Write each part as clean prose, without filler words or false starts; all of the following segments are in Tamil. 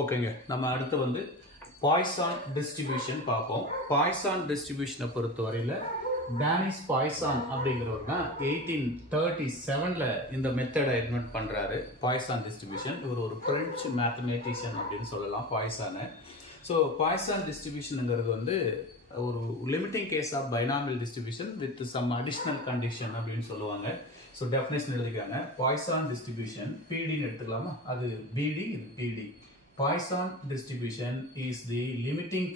ஓகேங்க, நம்ம அடுத்து வந்து பாய்சான் டிஸ்ட்ரிபியூஷன் பார்ப்போம். பாய்சான் டிஸ்ட்ரிபியூஷனை பொறுத்தவரையில் டேனிஸ் பாய்சான் அப்படிங்கிறவர் தான் 1837 இந்த மெத்தடை இன்வென்ட் பண்ணுறாரு. Poisson distribution. இவர் ஒரு பிரெஞ்சு மேத்தமேட்டிஷியன் அப்படின்னு சொல்லலாம் பாய்சானை. ஸோ பாய்சான் டிஸ்ட்ரிபியூஷனுங்கிறது வந்து ஒரு limiting case of binomial distribution with some additional condition அப்படின்னு சொல்லுவாங்க. ஸோ டெஃபினேஷன் எழுதிக்காங்க. பாய்சான் டிஸ்ட்ரிபியூஷன் பிடின்னு எடுத்துக்கலாமா? அது பிடி, இது பிடி. Poisson distribution is the limiting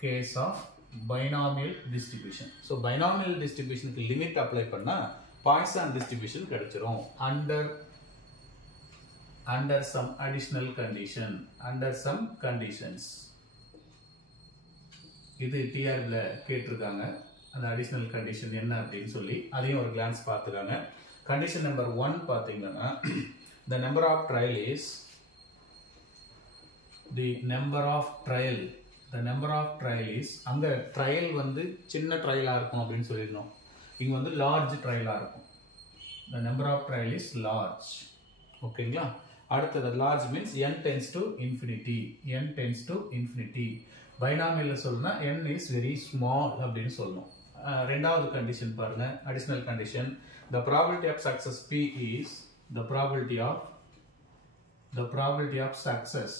case of binomial distribution. So binomial distribution க்கு limit apply பண்ணா Poisson distribution கிடைச்சிரும் under some additional conditions. இது TRல கேட்டிருக்காங்க. அந்த additional condition என்ன அப்படின்னு சொல்லி அதையும் ஒரு glance பார்த்துக்காங்க. Condition number 1 பாத்தீங்கன்னா the number of trial is அங்க ட்ரையல் வந்து சின்ன ட்ரையலா இருக்கும் அப்படின்னு சொல்லிருந்தோம். இங்க வந்து லார்ஜ் ட்ரையலா இருக்கும். the number of trial is large. ஓகேங்களா? அடுத்தது large means n tends to infinity. பைனாமியல்ல சொல்லணும்னா n is very small அப்படின்னு சொல்லணும். ரெண்டாவது கண்டிஷன் பாருங்க, additional condition. The probability of success P is the probability of success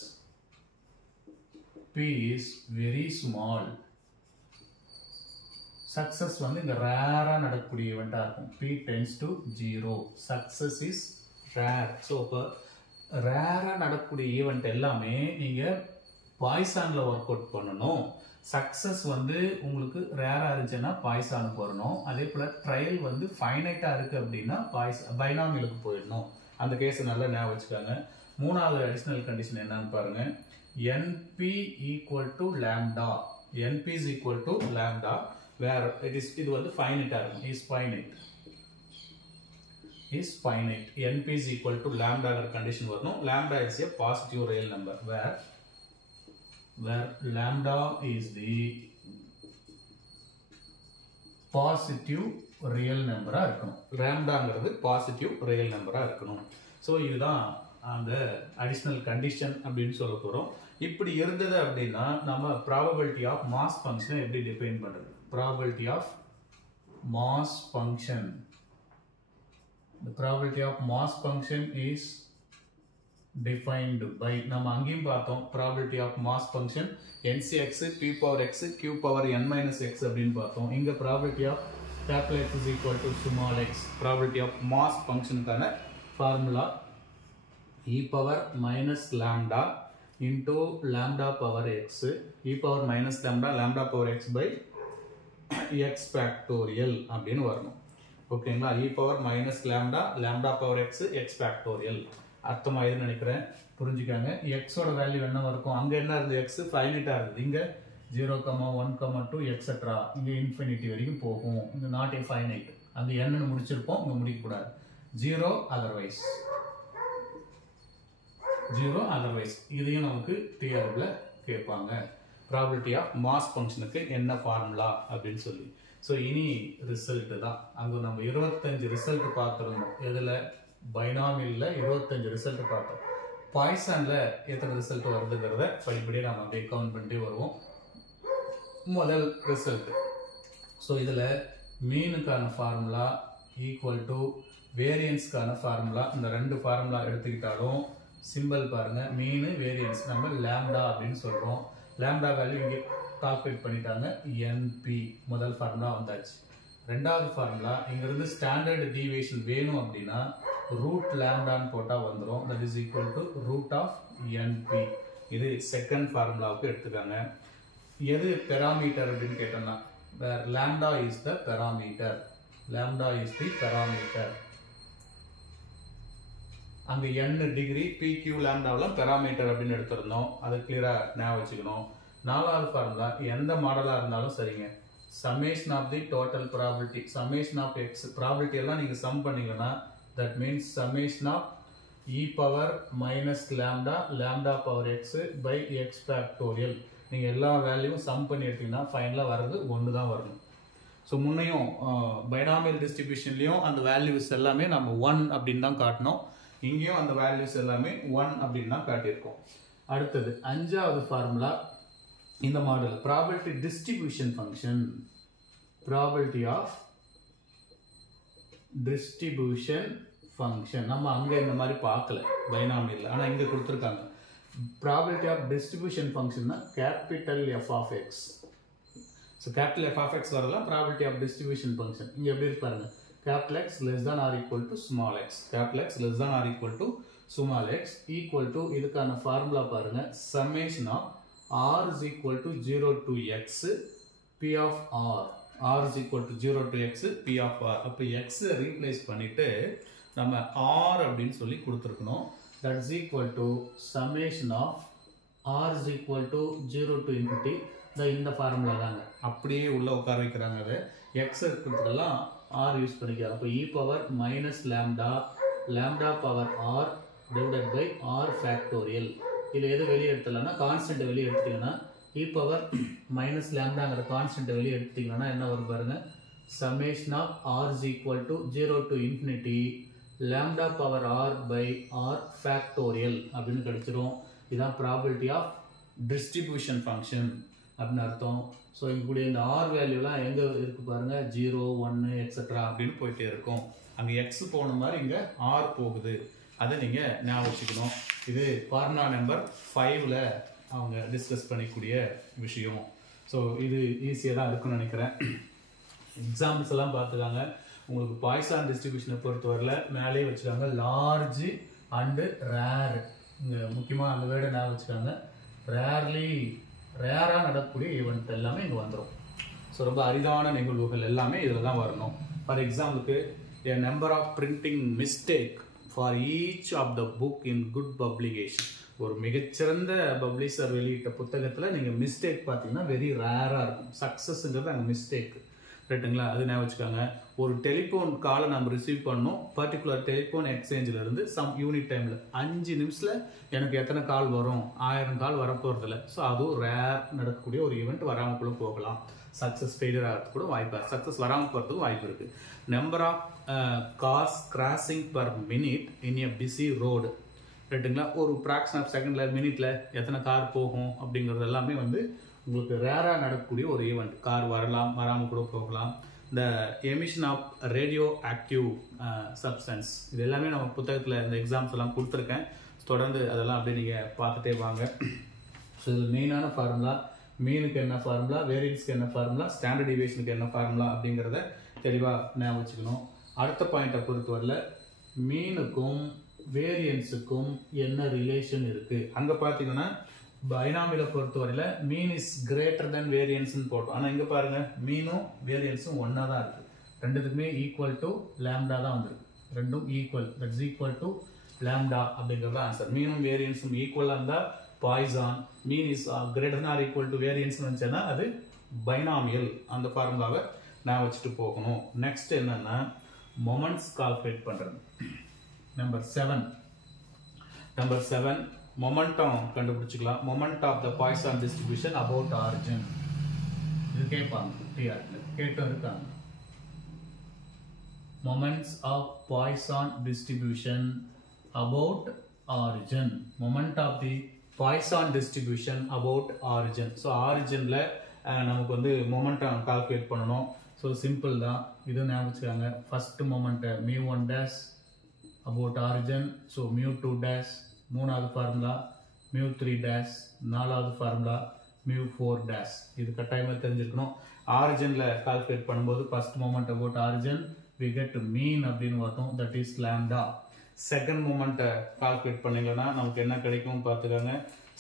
P is very small. Success வந்து இந்த ரேரா நடக்கக்கூடிய ஈவெண்டா இருக்கும். P tends to 0. Success is rare. So இப்போ ரேரா நடக்கக்கூடிய ஈவெண்ட் எல்லாமே நீங்க பாய்சான்ல ஒர்க் அவுட் பண்ணணும். சக்சஸ் வந்து உங்களுக்கு ரேரா இருந்துச்சுன்னா பாய்சானுக்கு வரணும். அதே போல ட்ரையல் வந்து ஃபைனைட்டா இருக்கு அப்படின்னா பைனாமியலுக்கு போயிடணும். அந்த கேஸ் நல்லா ஞாபகம் வச்சுக்காங்க. மூணாவது அடிஷனல் கண்டிஷன் என்னன்னு பாருங்க. NP equal to lambda. NP is equal to lambda where இது வந்து ஃபைனைட்டா இருக்கும். is finite. NP is equal to lambda condition வரணும். lambda is a positive real number where lambda is the positive real number இருக்கணும். lambdaங்கிறது positive real number இருக்கணும். ஸோ இதுதான் அந்த அடிஷனல் கண்டிஷன் அப்படின்னு சொல்ல போறோம். இப்படி இருந்தது அப்படின்னா நம்ம ப்ராபபிலிட்டி ஆஃப் மாஸ் ஃபங்க்ஷனை எப்படி டிஃபைன் பண்றது? Probability of mass function. the probability of mass function is defined by நம்ம அங்கேயும் பார்த்தோம் probability of mass function NCX P power x Q power n minus x அப்படின்னு பார்த்தோம். இங்க probability of capital X is equal to small x. probability of mass function கான formula e power minus lambda into lambda power x e power minus lambda power x by x factorial அப்படின்னு வரணும். ஓகேங்களா? e power minus lambda power x x factorial. அர்த்தமாயிதுன்னு நினைக்கிறேன். புரிஞ்சுக்காங்க. எக்ஸோட வேல்யூ என்ன இருக்கும்? அங்க என்ன இருந்தது? எக்ஸ் ஃபைனைட்டா இருந்தது. இங்க 0,1,2 எக்ஸெட்ரா இங்க இன்ஃபினிட்டி வரைக்கும் போகும். இங்க நாட் ஏ ஃபைனைட். அங்க என்னன்னு முடிச்சிருப்போம், இங்க முடிக்க கூடாது. 0 அதர்வைஸ். இதையும் நமக்கு டிஆர்ல கேட்பாங்க. ப்ராபபிலிட்டி ஆஃப் மாஸ் ஃபங்க்ஷனுக்கு என்ன ஃபார்முலா அப்படின்னு சொல்லி. ஸோ இனி ரிசல்ட் தான். அங்க நம்ம 25 ரிசல்ட் பார்த்துருந்தோம். எதுல? பைனாமியல்ல 25 ரிசல்ட் பார்த்தோம். பாய்சான்ல எத்தனை ரிசல்ட் வருதுங்கிறத படிப்படியே நம்ம அப்படியே கவுண்ட் பண்ணிட்டே வருவோம். முதல் ரிசல்ட். ஸோ இதுல மீனுக்கான ஃபார்முலா ஈக்குவல் டு வேரியன்ஸ்க்கான ஃபார்முலா. இந்த ரெண்டு ஃபார்முலா எடுத்துக்கிட்டாலும் சிம்பிள் பாருங்க. மீனு வேரியன்ஸ் நம்ம லாம்டா அப்படின்னு சொல்றோம். லாம்டா வேல்யூ இங்கே கால்குலேட் பண்ணிட்டாங்க. NP முதல் ஃபார்முலா வந்தாச்சு. ரெண்டாவது ஃபார்முலா இங்கிருந்து ஸ்டாண்டர்ட் டீவியேஷன் வேணும் அப்படின்னா ரூட் லாம்டான்னு போட்டா வந்துடும். That is equal to root of NP. இது செகண்ட் ஃபார்முலாவுக்கு எடுத்துக்காங்க. எது பெராமீட்டர் அப்படின்னு கேட்டோம்னா லாம்டா இஸ் த பெராமீட்டர். அங்க n டிகிரி PQ லாம்டாவில் பெராமீட்டர் அப்படின்னு எடுத்திருந்தோம். அதை கிளியரா ஞாபகம் வச்சுக்கணும். நாலாவது ஃபார்முலா எந்த மாடலா இருந்தாலும் சரிங்க. summation of the total probability, summation of x probability எல்லாம் நீங்க sum பண்ணீங்கன்னா that means summation of e power minus lambda power x by x factorial. நீங்க எல்லா வேல்யூவும் sum பண்ணி எடுத்தீங்கன்னா ஃபைனலா வரது 1 தான் வரணும். ஸோ முன்னையும் பைனாமியல் டிஸ்ட்ரிபியூஷன்லேயும் அந்த வேல்யூஸ் எல்லாமே நம்ம 1 அப்படின்னு தான் காட்டினோம். இங்கேயும் அந்த வேல்யூஸ் எல்லாமே 1 அப்படின்னு தான் காட்டியிருக்கோம். அடுத்தது 5வது ஃபார்முலா இந்த model probability distribution function. Probability of distribution function நம்ம அங்கே இந்த மாதிரி பார்க்கல பைனாமியல், ஆனால் இங்கே கொடுத்துருக்காங்க. ப்ராபபிலிட்டி ஆஃப் டிஸ்ட்ரிபியூஷன் ஃபங்க்ஷன்னா capital F of X. So capital F of X வரலாம் ப்ராபபிலிட்டி ஆஃப் டிஸ்ட்ரிபியூஷன் ஃபங்க்ஷன். இங்கே எப்படி இருப்பாருங்க, capital X less than or equal to small x. Capital X less than or equal to small x equal to இதுக்கான ஃபார்முலா பாருங்க, summation of r is equal to 0 to x p of r. r is equal to 0 to x p of r. அப்போ x ரீப்ளேஸ் பண்ணிட்டு நம்ம r அப்படின்னு சொல்லி கொடுத்துருக்கணும். that is equal to summation of r is equal to 0 to infinity. இந்த ஃபார்முலா தாங்க அப்படியே உள்ள உட்கார வைக்கிறாங்க. அதை x இருக்கிறதுலாம் r யூஸ் பண்ணிக்கலாம். அப்போ e power minus lambda lambda power r divided by r factorial. இதில் எது வெளியே எடுத்துலாம்னா கான்ஸ்டன்ட்டை வெளியே எடுத்துட்டிங்கன்னா e power minus lambdaங்கிற கான்ஸ்டன்ட்டை வெளியே எடுத்துட்டிங்கன்னா என்ன வரும் பாருங்க, summation of r is equal to 0 to infinity lambda power r by r factorial அப்படின்னு கிடைச்சிரும். இதுதான் ப்ராபபிலிட்டி ஆஃப் டிஸ்ட்ரிபியூஷன் ஃபங்க்ஷன் அப்படின்னு அர்த்தம். ஸோ இங்கூடிய இந்த ஆர் வேல்யூலாம் எங்கே இருக்கு பாருங்க, 0 1 எக்ஸட்ரா அப்படின்னு போயிட்டே இருக்கும். அங்கே எக்ஸ் போன மாதிரி இங்கே ஆர் போகுது, அதை நீங்கள் ஞாபகம் வச்சுக்கணும். இது ஃபார்முலா நம்பர் 5ல் அவங்க டிஸ்கஸ் பண்ணிக்கூடிய விஷயம். ஸோ இது ஈஸியாக தான் இருக்குன்னு நினைக்கிறேன். எக்ஸாம்பிள்ஸ் எல்லாம் பார்த்துக்காங்க. உங்களுக்கு பாய்சான் டிஸ்ட்ரிபியூஷனை பொறுத்தவரையில் மேலே வச்சுக்காங்க லார்ஜ் அண்டு ரேர். இங்கே முக்கியமாக அந்த வேர்டை ஞாபகம் வச்சுக்காங்க. ரேராக நடக்கக்கூடிய ஈவெண்ட் எல்லாமே இங்கே வந்துடும். ஸோ ரொம்ப அரிதான நிகழ்வுகள் எல்லாமே இதில் தான் வரணும். ஃபார் எக்ஸாம்பிளுக்கு a number of printing mistake for each of the book in good publication. ஒரு மிகச்சிறந்த பப்ளிஷர் வெளியிட்ட புத்தகத்தில் நீங்கள் மிஸ்டேக் பார்த்தீங்கன்னா வெரி ரேராக இருக்கும். சக்ஸஸ்ங்கிறது அங்கே மிஸ்டேக், ரைட்டுங்களா? அது ஞாபகம் வச்சுக்காங்க. ஒரு டெலிஃபோன் காலை நம்ம ரிசீவ் பண்ணோம் பர்டிகுலர் டெலிஃபோன் எக்ஸ்சேஞ்சில் இருந்து சம் யூனிட் டைமில் 5 நிமிஷத்தில் எனக்கு எத்தனை கால் வரும், 1000 கால் வரப்போகிறதில்ல. ஸோ அதுவும் ரேர் நடக்கக்கூடிய ஒரு ஈவெண்ட், வராமல் கூட போகலாம். சக்ஸஸ் ஃபெயிலியர் ஆகிறது கூட வாய்ப்பு, சக்ஸஸ் வராமல் போகிறதுக்கு வாய்ப்பு இருக்குது. Number of cars crossing per minute in a busy road, ரைட்டுங்களா? ஒரு ஃப்ராக்ஷன் ஆஃப் செகண்டில் மினிட்ல எத்தனை கார் போகும் அப்படிங்கிறது எல்லாமே வந்து உங்களுக்கு ரேராக நடக்கக்கூடிய ஒரு ஈவெண்ட். கார் வரலாம், வராமல் கூட போகலாம். இந்த emission of radioactive substance, இது எல்லாமே நம்ம புத்தகத்தில் இந்த எக்ஸாம்ஸ் எல்லாம் கொடுத்துருக்கேன். தொடர்ந்து அதெல்லாம் அப்படியே நீங்கள் பார்த்துட்டே வாங்க. ஸோ இது மெயினான ஃபார்முலா. மீனுக்கு என்ன ஃபார்முலா, வேரியன்ஸ்க்கு என்ன ஃபார்முலா, ஸ்டாண்டர்ட் டிவியேஷனுக்கு என்ன ஃபார்முலா அப்படிங்கிறத தெளிவாக ஞாபகம் வச்சுக்கணும். அடுத்த பாயிண்ட்டை பொறுத்தவரையில் மீனுக்கும் வேரியன்ஸுக்கும் என்ன ரிலேஷன் இருக்குது அங்கே பார்த்தீங்கன்னா பைனாமியலை பொறுத்தவரையில் மீன் இஸ் கிரேட்டர் தென் வேரியன்ஸ்னு போட்டோம். ஆனால் இங்கே பாருங்கள் மீனும் வேரியன்ஸும் ஒன்றா தான் இருக்குது. ரெண்டுத்துக்குமே ஈக்குவல் டு லேம்டா தான் வந்துருக்கு. ரெண்டும் equal, that's equal to lambda அப்படிங்கிறது ஆன்சர். மீனும் வேரியன்ஸும் ஈக்குவலாக இருந்தால் Poisson, mean is greater than or equal to வேரியன்ஸ்னு வந்துச்சுன்னா அது பைனாமியல். அந்த ஃபார்முலாவை நான் வச்சுட்டு போகணும். நெக்ஸ்ட் என்னன்னா மொமெண்ட்ஸ் கால்குலேட் பண்ணுறது. நம்பர் 7 மொமெண்டம் கண்டுபிடிச்சிக்கலாம். Moment of the Poisson distribution about origin. இது கேட்பாங்க டிஆர்ல, கேட்டும் இருக்காங்க. Moments of Poisson distribution about origin. Moment of the Poisson distribution about origin. So ஆரிஜினில் நமக்கு வந்து மொமெண்டம் கால்குலேட் பண்ணணும். ஸோ சிம்பிள் தான், இது ஞாபகம் வச்சுக்காங்க. ஃபர்ஸ்ட் மொமெண்ட்டை μ1 dash about origin, so μ2 dash, மூணாவது ஃபார்முலா μ3 டேஷ், நாலாவது ஃபார்முலா μ4 டேஷ். இது கட்டாயமாக தெரிஞ்சிருக்கணும். ஆரிஜினில் கால்குலேட் பண்ணும்போது first moment about origin we get mean அப்படின்னு பார்த்தோம், தட் இஸ் லாம்டா. செகண்ட் மொமெண்ட்டை கால்குலேட் பண்ணிங்கன்னா நமக்கு என்ன கிடைக்கும் பார்த்துக்கோங்க.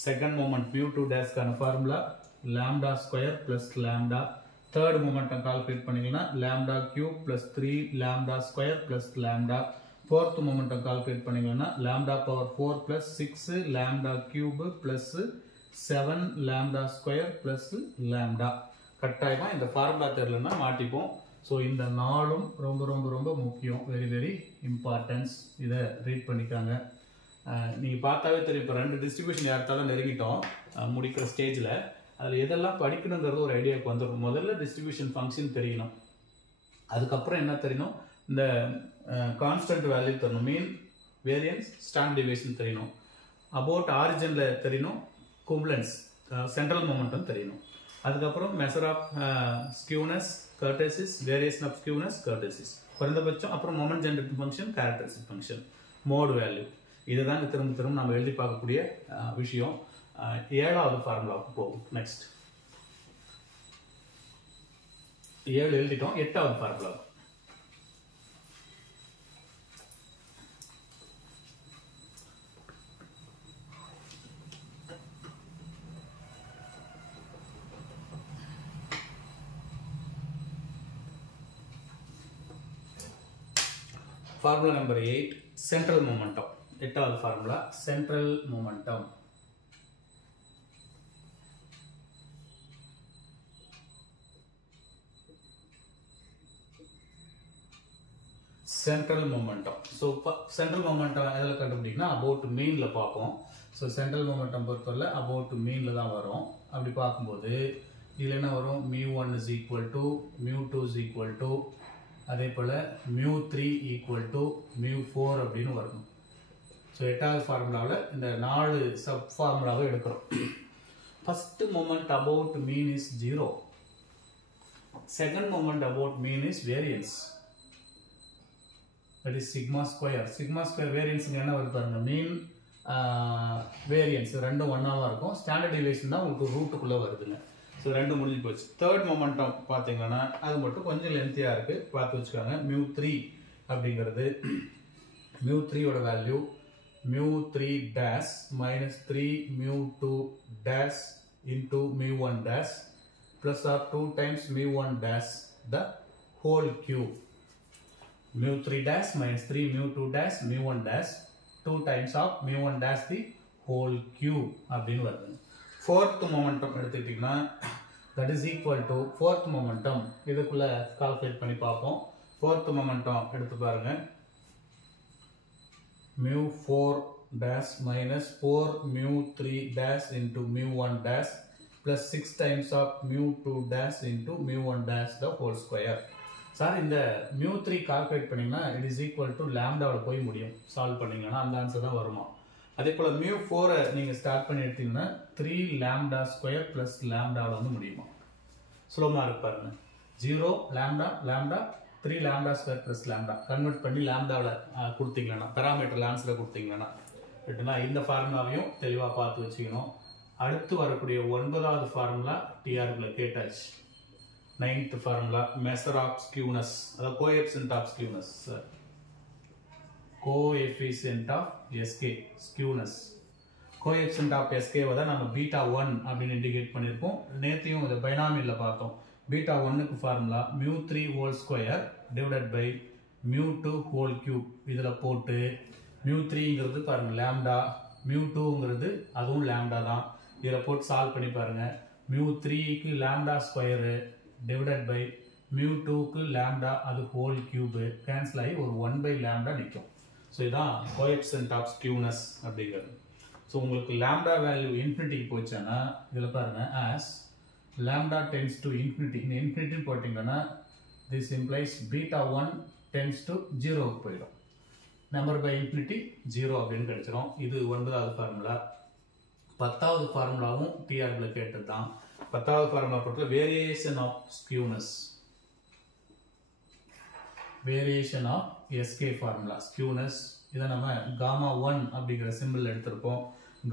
செகண்ட் மொமெண்ட் μ2 டேஷ்க்கான formula lambda square plus lambda. Third மொமெண்ட்டை கால்குலேட் பண்ணிங்கன்னா lambda cube plus 3 lambda square plus lambda. Fourth மொமெண்ட்டை கால்குலேட் பண்ணிங்கன்னா lambda power 4 plus 6 lambda cube plus 7 lambda square plus lambda. கட்டாயமாக இந்த ஃபார்முலா தெரியலன்னா மாட்டிப்போம். ஸோ இந்த நாளும் ரொம்ப ரொம்ப ரொம்ப முக்கியம், வெரி வெரி இம்பார்ட்டன்ஸ். இதை ரீட் பண்ணிக்காங்க. நீங்கள் பார்த்தாவே தெரியும். இப்போ 2 டிஸ்ட்ரிபியூஷன் யார்த்தாலும் நெருங்கிட்டோம் முடிக்கிற ஸ்டேஜில். அதில் எதெல்லாம் படிக்கணுங்கிறது ஒரு ஐடியாவுக்கு வந்துடும். முதல்ல டிஸ்ட்ரிபியூஷன் ஃபங்க்ஷன் தெரியணும். அதுக்கப்புறம் என்ன தெரியணும், இந்த கான்ஸ்டன்ட் வேல்யூ தெரியணும், மீன் வேரியன்ஸ் ஸ்டாண்டர்ட் டிவியேஷன் தெரியணும், அபவுட் ஆரிஜினில் தெரியணும், கும்பலன்ஸ் சென்ட்ரல் மொமெண்டம் தெரியணும். அதுக்கப்புறம் measure of skewness, kurtosis, variation of skewness, kurtosis, குறைந்தபட்சம், அப்புறம் moment generating function, characteristic function, mode value. இதுதான் திரும்ப திரும்ப நம்ம எழுதி பார்க்கக்கூடிய விஷயம். 7வது ஃபார்முலாவுக்கு போகும். நெக்ஸ்ட் 7 எழுதிட்டோம். 8வது formula. Formula number 8, central momentum. 8வது formula, central momentum. Central momentum. So central momentum எதில் கண்டுபிடிக்கணும், அபவுட் மீனில் பார்ப்போம். ஸோ சென்ட்ரல் மொமெண்டம் பொறுத்தவரை அபவுட் மீனில் தான் வரும். அப்படி பார்க்கும்போது இதில் என்ன வரும், μ1 is equal to μ2 is equal to, அதே போல் μ3 equal to μ4 அப்படின்னு வரணும். ஸோ 8வது ஃபார்முலாவில் இந்த 4 சப் ஃபார்முலாவை எடுக்கிறோம். First moment about mean is 0. Second moment about mean is variance, that is sigma square. Sigma square variance என்ன வருது பாருங்க, மீன் வேரியன்ஸ் ரெண்டும் ஒன்னாவா இருக்கும். ஸ்டாண்டர்ட் டிவியேஷன் தான் உங்களுக்கு ரூட்டுக்குள்ள வருதுங்க. ஸோ ரெண்டும் முடிஞ்சு போச்சு. தேர்ட் மொமெண்டம் பார்த்தீங்கன்னா அது மட்டும் கொஞ்சம் லென்த்தியா இருக்கு, பார்த்து வச்சுக்காங்க. μ3 அப்படிங்கிறது, μ3யோட value μ3 dash minus 3 μ2 dash into μ1 dash plus of 2 times μ1 dash the whole cube. μ3 dash minus 3 μ2 dash μ1 dash 2 times of μ1 dash the whole cube அப்படின்னு வருது. fourth momentum எடுத்துக்கிட்டீங்கன்னா that is equal to fourth momentum. இதுக்குள்ள கால்குலேட் பண்ணி பார்ப்போம். fourth momentum எடுத்து பாருங்க, μ4 dash minus 4 μ3 dash into μ1 dash plus 6 times of μ2 dash into μ1 dash the whole square. Sir இந்த μ3 கால்குலேட் பண்ணீங்கன்னா இட் இஸ் ஈக்குவல் டு லாம்டாவில் போய் முடியும். சால்வ் பண்ணீங்கன்னா அந்த ஆன்சர் தான் வருமா. அதே போல் μ4 நீங்கள் ஸ்டார்ட் பண்ணி எடுத்தீங்கன்னா 3 லாம்டா ஸ்கொயர் ப்ளஸ் லாம்டாவில் வந்து முடியுமா. சுலபமாக இருக்கு பாருங்க. 0 lambda lambda 3 lambda square plus lambda convert பண்ணி லாம்டாவில் கொடுத்தீங்கன்னா, பெராமீட்டர் ஆன்சரை கொடுத்தீங்கன்னா ரைட்டுனா. இந்த ஃபார்முலாவையும் தெளிவாக பார்த்து வச்சுக்கணும். அடுத்து வரக்கூடிய 9வது ஃபார்முலா டிஆர்பில் கேட்டாச்சு. 9th formula, measure of skewness, அதாவது coefficient of skewness, coefficient of SK, skewness. coefficient of SK வதை நம்ம beta 1 அப்படின்னு இண்டிகேட் பண்ணியிருப்போம். நேற்றையும் இதை பைனாமியலில் பார்த்தோம். beta 1க்கு formula μ3 whole square divided by μ2 whole cube. இதில் போட்டு μ3ங்கிறது பாருங்க லாம்டா, μ2ங்கிறது அதுவும் லாம்டா தான். இதில் போட்டு சால்வ் பண்ணி பாருங்க. μ3க்கு லாம்டா ஸ்கொயரு divided by μ2க்கு லாம்டா அது ஹோல் கியூப் கேன்சல் ஆகி ஒரு 1 by லாம்டா நிற்கும். ஸோ இதுதான் கோஎஃபிஷியன்ட் ஆஃப் ஸ்கியூனஸ் அப்படிங்கிறது. ஸோ உங்களுக்கு லாம்டா வேல்யூ இன்ஃபினிட்டிக்கு போச்சுன்னா இதில் பாருங்க, as lambda tends to infinity, இந்த இன்ஃபினிட்டி போட்டிங்கன்னா this implies beta 1 tends to 0க்கு போயிடும். நம்பர் பை இன்ஃபினிட்டி 0 அப்படின்னு கிடைச்சிரும். இது 9வது ஃபார்முலா. 10வது ஃபார்முலாவும் டிஆர்பில் கேட்டது தான். 10வது ஃபார்முலா பொறுத்தவரை variation of skewness, variation of SK formula skewness. இதை நம்ம காமா 1 அப்படிங்கிற சிம்பிள் எடுத்திருப்போம்.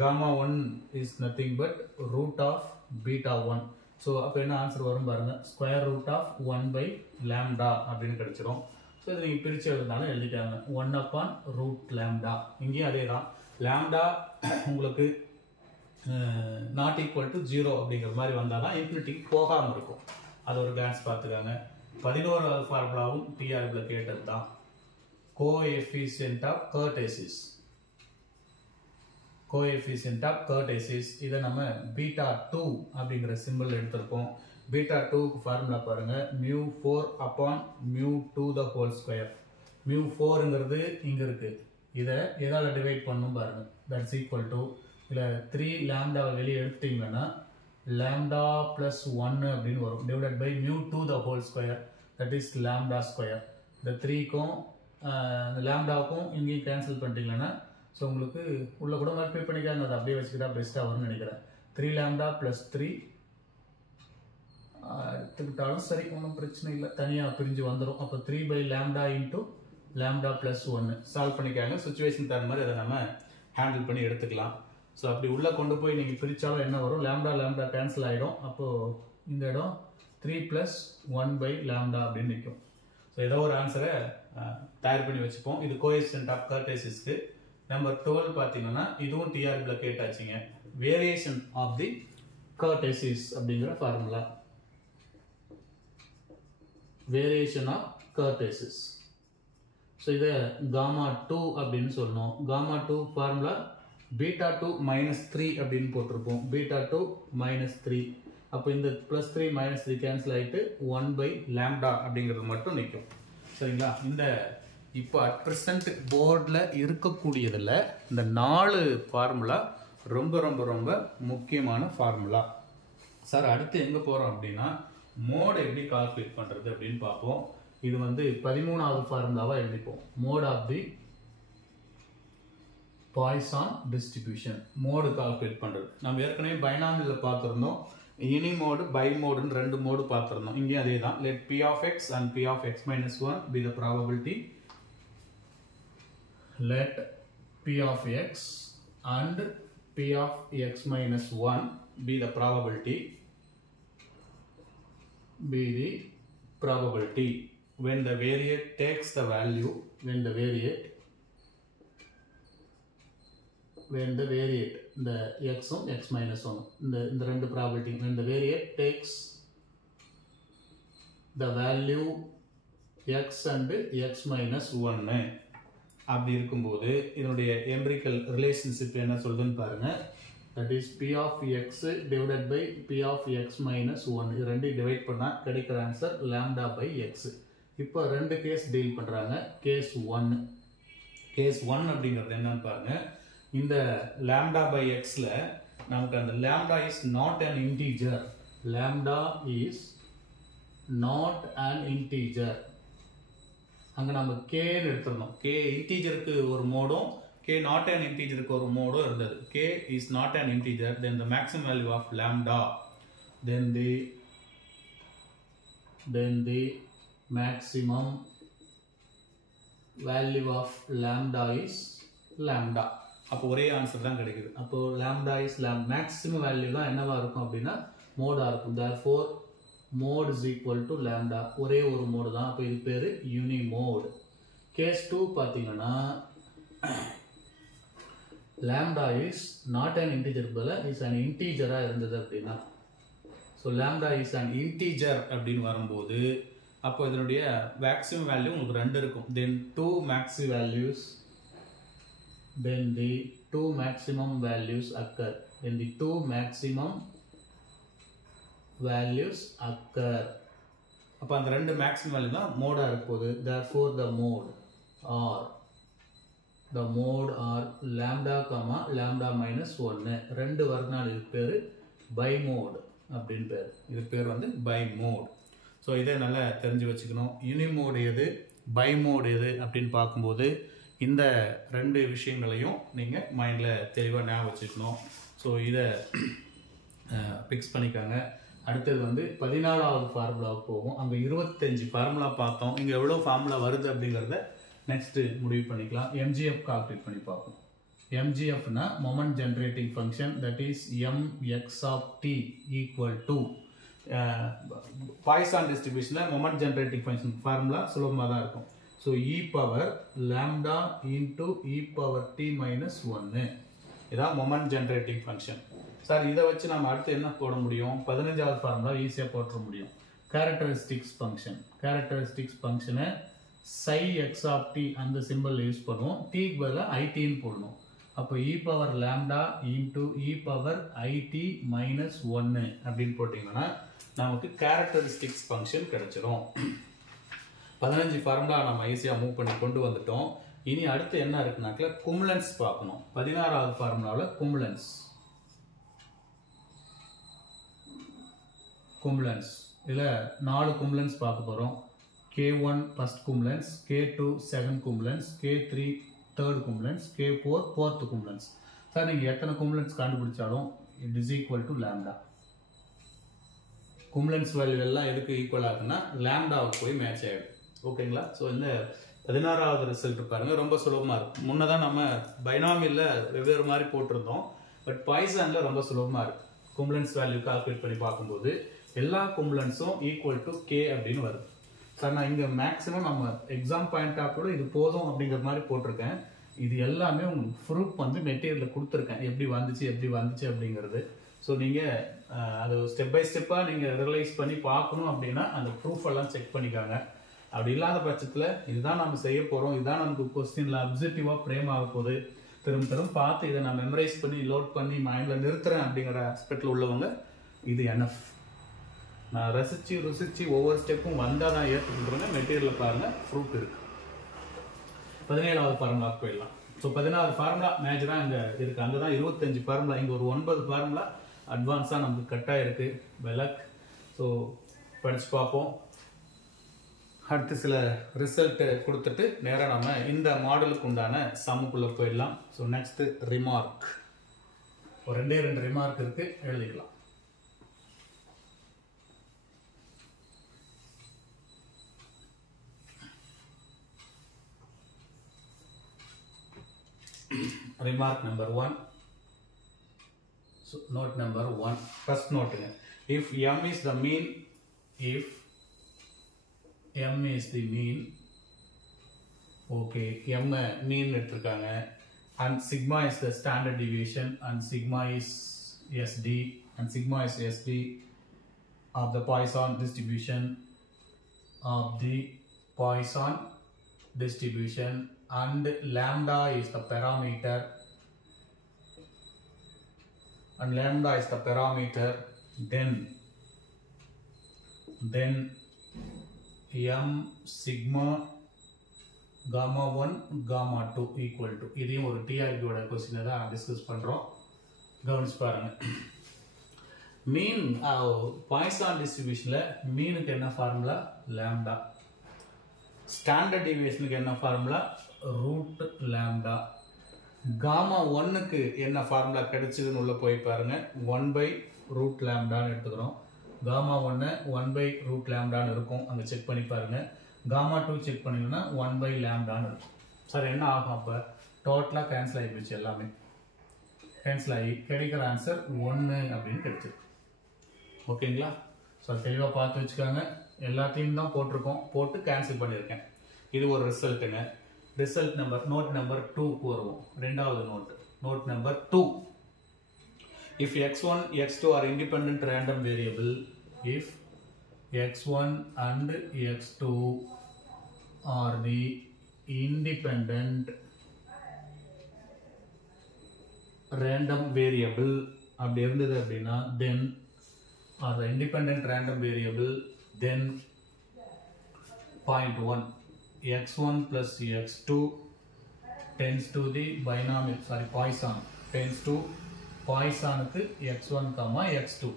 Gamma 1 is nothing but root of beta 1. So அப்போ என்ன ஆன்சர் வரும் பாருங்க, square root of 1 by lambda அப்படின்னு கிடைச்சிரும். ஸோ இதை நீங்கள் பிரித்து எழுதினாலும் எழுதிட்டாங்க 1 upon ரூட் லாம்டா. இங்கேயும் அதே தான், லாம்டா உங்களுக்கு நாட் ஈக்குவல் டு 0 அப்படிங்கிற மாதிரி வந்தால் தான் இன்ஃபினிட்டிக்கு போகாமல் இருக்கும். அது ஒரு கிளான்ஸ் பார்த்துக்காங்க. 11வது ஃபார்முலாவும் டிஆர்பில் கேட்டது தான், கோஎஃபிஷியன்ட் ஆஃப் கர்டேசிஸ். கோஎஃபிஷியன்ட் ஆஃப் கர்டேசிஸ் இதை நம்ம பீட்டா 2 அப்படிங்கிற சிம்பிள் எடுத்திருப்போம். பீட்டா 2க்கு ஃபார்முலா பாருங்க, μ4 upon μ2 the whole square. μ4ங்கிறது இங்கே இருக்கு, இதை எதால் டிவைட் பண்ணும் பாருங்க, தட்ஸ் ஈக்குவல் டு இதில் 3 லாம்டாவை வெளியே எடுத்துட்டீங்கன்னா லாம்டா ப்ளஸ் 1 அப்படின்னு வரும், divided by μ2 the whole square, that is lambda square. இந்த 3க்கும் இந்த லேம்டாவுக்கும் இங்கேயும் கேன்சல் பண்ணிட்டீங்கன்னா ஸோ உங்களுக்கு உள்ள கூட மல்டிப்ளை பண்ணிக்காங்க, அதை அப்படியே வச்சுக்கிட்டா பெஸ்ட்டாக வரும்னு நினைக்கிறேன். 3 லேம்டா ப்ளஸ் 3 எடுத்துக்கிட்டாலும் சரி, ஒன்றும் பிரச்சனை இல்லை, தனியாக பிரிஞ்சு வந்துடும். அப்போ 3 by lambda into lambda plus 1 solve பண்ணிக்காங்க. சுச்சுவேஷன் தகுந்த மாதிரி அதை நம்ம ஹேண்டில் பண்ணி எடுத்துக்கலாம். ஸோ அப்படி உள்ளே கொண்டு போய் நீங்கள் பிரித்தாலும் என்ன வரும், லேம்டா லேம்டா கேன்சல் ஆகிடும். அப்போது இந்த இடம் 3 + 1 பை லேம்டா அப்படின்னு நிற்கும். ஸோ ஏதோ ஒரு ஆன்சரை தயார் பண்ணி வச்சுப்போம். இது கோஎஃபிஷியன்ட் ஆஃப் கர்டேசிஸ்க்கு. நம்பர் 12 பார்த்தீங்கன்னா இதுவும் டிஆர்பியில் கேட்டாச்சுங்க. வேரியேஷன் ஆஃப் தி கர்டேசிஸ் அப்படிங்கிற formula. Variation of kurtosis. So இதை γ2 அப்படின்னு சொல்லணும். γ2 ஃபார்முலா β2 - 3 அப்படின்னு போட்டிருப்போம். β2 - 3. அப்போ இந்த +3 -3 கேன்சல் ஆகிட்டு 1 பை லேம்டா அப்படிங்கிறது மட்டும் நிற்கும். சரிங்களா? இந்த இப்போ அட் ப்ரெசன்ட் போர்டில் இருக்கக்கூடியதில் இந்த 4 ஃபார்முலா ரொம்ப ரொம்ப ரொம்ப முக்கியமான ஃபார்முலா. சார் அடுத்து எங்கே போகிறோம் அப்படின்னா மோட் எப்படி கால்குலேட் பண்ணுறது அப்படின்னு பார்ப்போம். இது வந்து 13வது ஃபார்முலாவாக எழுதிப்போம். Mode of the Poisson distribution. Mode calculate பண்ணுறது நம்ம ஏற்கனவே பைனாமியலில் பார்த்துருந்தோம். யூனி மோடு, பை மோடுன்னு 2 மோடு பார்த்துருந்தோம். இங்கே அதே தான். Let p of x and p of x minus 1 be the probability. Let p of x and p of x minus 1 be the probability. Be the probability when the variate takes the value, when the variate the x um x minus 1 இந்த ரெண்டு probability when the variate takes the value x and x minus 1 அப்படி இருக்கும்போது இதனுடைய எம்பிரிக்கல் ரிலேஷன்ஷிப் என்ன சொல்லுதுன்னு பாருங்க. that is p of x divided by p of x minus 1. இது ரெண்டையும் டிவைட் பண்ணா கிடைக்கிற ஆன்சர் lambda by x. இப்போ ரெண்டு கேஸ் டீல் பண்றாங்க. கேஸ் 1 அப்படிங்கிறது என்னன்னு பாருங்க. இந்த lambda by xல நமக்கு அந்த lambda is not an integer. Lambda is not an integer. அங்க நம்ம k ன்னு எடுத்துறோம். k இன்டிஜருக்கு ஒரு மோடும் k not an integerக்கு ஒரு மோடும் இருந்தது. k is not an integer, then the maximum value of lambda, then the maximum value of lambda is lambda. அப்போ ஒரே ஆன்சர் தான் கிடைக்குது. அப்போ lambda is மேக்ஸிமம் வேல்யூ தான் என்னவா இருக்கும் அப்படின்னா மோடா இருக்கும். therefore mode is equal to lambda. ஒரே ஒரு மோடு தான். அப்போ இது பேரு யூனி மோட். கேஸ் 2 பார்த்தீங்கன்னா lambda is not an integer பதிலா is an integer இருந்தது அப்படின்னா, so lambda is an integer அப்படின்னு வரும்போது அப்போ இதனுடைய மேக்ஸிமம் வேல்யூ உங்களுக்கு 2 இருக்கும். then two maximum values occur. Then the two maximum values occur. அப்போ அந்த ரெண்டு மேக்ஸிமம் வேல்யூ தான் Moda இருப்போது. therefore the mode are lambda lambda minus 1. ரெண்டு வரதுனால இது பேரு பை மோட் அப்படின்னு பேர். இது பேர் வந்து பை மோட். ஸோ இதை நல்லா தெரிஞ்சு வச்சுக்கணும். யூனிமோட் எது, பை மோட் எது அப்படின்னு பார்க்கும்போது இந்த ரெண்டு விஷயங்களையும் நீங்கள் மைண்டில் தெளிவாக ஞாபகம் வச்சுக்கணும். ஸோ இதை ஃபிக்ஸ் பண்ணிக்காங்க. அடுத்தது வந்து 14வது ஃபார்முலாவுக்கு போகும். அங்கே 25 ஃபார்முலா பார்த்தோம். இங்கே எவ்வளோ ஃபார்முலா வருது அப்படிங்கிறத நெக்ஸ்ட்டு முடிவு பண்ணிக்கலாம். எம்ஜிஎஃப் கால்குலேட் பண்ணி பார்ப்போம். எம்ஜிஎஃப்னா moment generating function, that is mx of t equal to Poisson டிஸ்ட்ரிபியூஷனில் மொமெண்ட் ஜென்ரேட்டிங் ஃபங்க்ஷன் ஃபார்முலா சுலபமாக தான் இருக்கும். So e power lambda into e power t minus 1. இதான் மொமெண்ட் ஜென்ரேட்டிங் ஃபங்க்ஷன். சார் இதை வச்சு நம்ம அடுத்து என்ன போட முடியும்? 15வது ஃபார்முலா ஈஸியாக போட்டுற முடியும். கேரக்டரிஸ்டிக்ஸ் ஃபங்க்ஷனை psi x of t அந்த சிம்பிள் யூஸ் பண்ணுவோம். t பதிலாக itன்னு போடணும். அப்போ e power lambda into e power it minus 1 அப்படின்னு போட்டிங்கன்னா நமக்கு கேரக்டரிஸ்டிக்ஸ் ஃபங்க்ஷன் கிடைச்சிரும். 15 ஃபார்முலா நம்ம ஈஸியாக மூவ் பண்ணி கொண்டு வந்துட்டோம். இனி அடுத்து என்ன இருக்குனாக்கா குமுலன்ஸ் பார்க்கணும். 16வது ஃபார்முலாவில் குமுலன்ஸ் இதில் 4 குமுலன்ஸ் பார்க்க போகிறோம். K1 first cumulants, K2 second cumulants, K3 third cumulants, K4 fourth cumulants. Sir நீங்கள் எத்தனை cumulants கண்டுபிடிச்சாலும் it is equal to lambda. cumulants value எல்லாம் எதுக்கு ஈக்குவல் ஆகுதுன்னா லாம்டாவுக்கு போய் மேட்ச் ஆகிடும். ஓகேங்களா? ஸோ இந்த 16வது ரிசல்ட் பாருங்கள், ரொம்ப சுலபமாக இருக்கும். முன்னே தான் நம்ம பைனாமியில் வெவ்வேறு மாதிரி போட்டிருந்தோம், பட் பாய்சானில் ரொம்ப சுலபமாக இருக்குது. cumulants வேல்யூ கால்குலேட் பண்ணி பார்க்கும்போது எல்லா cumulants-உம் ஈக்குவல் டு K அப்படின்னு வருது. சார் நான் இங்கே மேக்ஸிமம் நம்ம எக்ஸாம் பாயிண்ட் ஆஃப் கூட இது போதும் அப்படிங்கிற மாதிரி போட்டிருக்கேன். இது எல்லாமே உங்களுக்கு ப்ரூஃப் வந்து மெட்டீரியலில் கொடுத்துருக்கேன், எப்படி வந்துச்சு அப்படிங்கிறது. ஸோ நீங்கள் அது ஸ்டெப் பை ஸ்டெப்பாக நீங்கள் ரியலைஸ் பண்ணி பார்க்கணும் அப்படின்னா அந்த ப்ரூஃப் எல்லாம் செக் பண்ணிக்காங்க. அப்படி இல்லாத பட்சத்தில் இதுதான் நம்ம செய்ய போகிறோம், இதுதான் நமக்கு கொஸ்டினில் அப்ஜெக்டிவாக ஃப்ரேம் ஆக போகுது, திரும்ப பார்த்து இதை நான் மெமரைஸ் பண்ணி லோட் பண்ணி மைண்டில் நிறுத்துறேன் அப்படிங்கிற ஆஸ்பெக்டில் உள்ளவங்க இது NF. நான் ருசிச்சு ஒவ்வொரு ஸ்டெப்பும் வந்தால் தான் ஏற்றுக்கிட்டுருங்க. மெட்டீரியலில் பாருங்கள், ப்ரூஃப் இருக்குது. 17வது ஃபார்முலாக்கு போயிடலாம். ஸோ 16 ஃபார்முலா மேஜராக இங்கே இருக்குது. அங்கே தான் 25 ஃபார்முலா, இங்கே ஒரு 9 ஃபார்முலா அட்வான்ஸாக நமக்கு கட்டாக இருக்குது வெலக். ஸோ படித்து பார்ப்போம். அடுத்து சில ரிசல்ட்டு கொடுத்துட்டு நேராக நம்ம இந்த மாடலுக்கு உண்டான சம்முக்குள்ளே போயிடலாம். ஸோ நெக்ஸ்ட்டு ரிமார்க், ஒரு 2 ரிமார்க் இருக்குது, எழுதிக்கலாம். Remark number 1. So note number 1. First note. If M is the mean, okay, M mean எடுத்துருக்காங்க, and sigma is the standard deviation, and sigma is SD of the Poisson distribution, and lambda is the parameter, then M sigma gamma 1 gamma 2 equal to, இதையும் ஒரு TRQ ஓட கொஸ்டினை தான் டிஸ்கஸ் பண்ணுறோம், கவனிச்சு பாருங்க. மீன் பாய்சான் டிஸ்ட்ரிபியூஷனில் மீனுக்கு என்ன ஃபார்முலா? லாம்டா. ஸ்டாண்டர்ட் டிவியேஷனுக்கு என்ன ஃபார்முலா? Root lambda. காமா 1க்கு என்ன ஃபார்முலா கிடைச்சதுன்னு உள்ள போய் பாருங்க, 1/ரூட் லாம்டான்னு எடுத்துக்கிறோம். காமா 1 1/ரூட் லாம்டான்னு இருக்கும், அங்கே செக் பண்ணி பாருங்க. காமா 2 செக் பண்ணிங்கன்னா 1/லாம்டான்னு இருக்கும். சார் என்ன ஆகும்? அப்போ டோட்டலாக கேன்சல் ஆகி போச்சு, எல்லாமே கேன்சல் ஆகி கிடைக்கிற ஆன்சர் 1 அப்படின்னு கிடைச்சிருக்கு. ஓகேங்களா? ஸோ தெளிவாக பார்த்து வச்சுக்காங்க. எல்லாத்தையும் தான் போட்டிருக்கோம், போட்டு கேன்சல் பண்ணியிருக்கேன். இது ஒரு ரிசல்ட்டுங்க. ரிசல்ட் நம்பர் நோட் நம்பர் 2க்கு வருவோம். ரெண்டாவது note number 2. If x1 x2 are independent random variable, if x1 and x2 are the independent random variable அப்படி இருந்தது அப்படின்னா, then are the independent random variable, then point 1, x1 plus x2 tends to the binomial, Poisson, tends to Poissonக்கு x1, x2.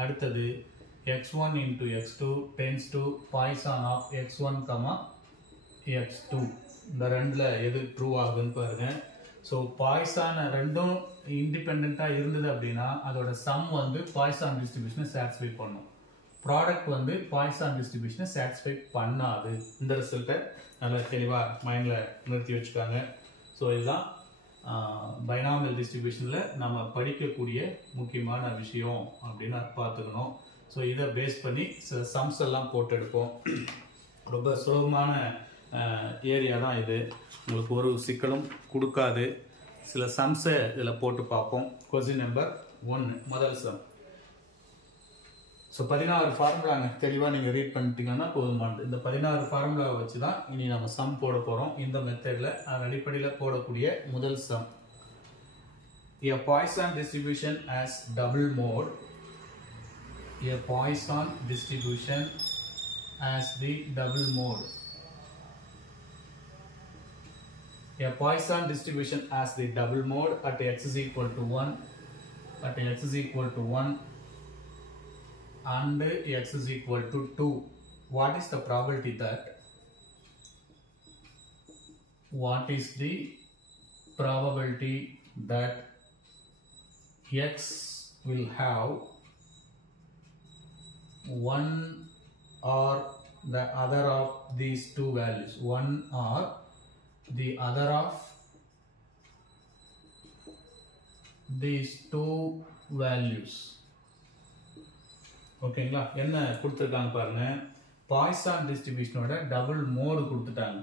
அடுத்தது x1 into x2 tends to Poisson of x1, x2. இந்த ரெண்டுல எது ட்ரூ ஆகுதுன்னு பாருங்க. ஸோ பாய்சான் ரெண்டும் இண்டிபெண்ட்டாக இருந்தது அப்படின்னா அதோட சம் வந்து பாய்சான் டிஸ்ட்ரிபியூஷனை சாட்டிஸ்ஃபை பண்ணும். ப்ராடக்ட் வந்து பாய்சான் டிஸ்ட்ரிபியூஷனை சாட்டிஸ்ஃபை பண்ணாது. இந்த ரிசல்ட்டை நல்லா தெளிவாக மைண்டில் நிறுத்தி வச்சுக்காங்க. ஸோ இதுதான் பைனாமியல் டிஸ்ட்ரிபியூஷனில் நம்ம படிக்கக்கூடிய முக்கியமான விஷயம் அப்படின்னு பார்த்துக்கணும். ஸோ இதை பேஸ் பண்ணி சில சம்ஸ் எல்லாம் போட்டு எடுப்போம். ரொம்ப சுலபமான ஏரியா தான் இது, உங்களுக்கு ஒரு சிக்கலும் கொடுக்காது. சில சம்ஸை இதில் போட்டு பார்ப்போம். கொஸ்டின் நம்பர் 1, முதல் சம். ஸோ 16 ஃபார்முலாங்க, தெளிவாக நீங்கள் ரீட் பண்ணிட்டீங்கன்னா போதுமானது. இந்த 16 ஃபார்முலாவை வச்சு தான் இனி நம்ம சம் போட போகிறோம். இந்த மெத்தடில் அதன் அடிப்படையில் போடக்கூடிய முதல் some. A Poisson distribution has double mode. A Poisson distribution has the double mode. A Poisson distribution has the double mode at x is equal to 1, and x is equal to 2. what is the probability that x will have one or the other of these two values, one or the other of these two values. ஓகேங்களா? என்ன கொடுத்துருக்காங்க பாருங்க, பாய்சான் டிஸ்ட்ரிபியூஷனோட டபுள் மோடு கொடுத்துட்டாங்க.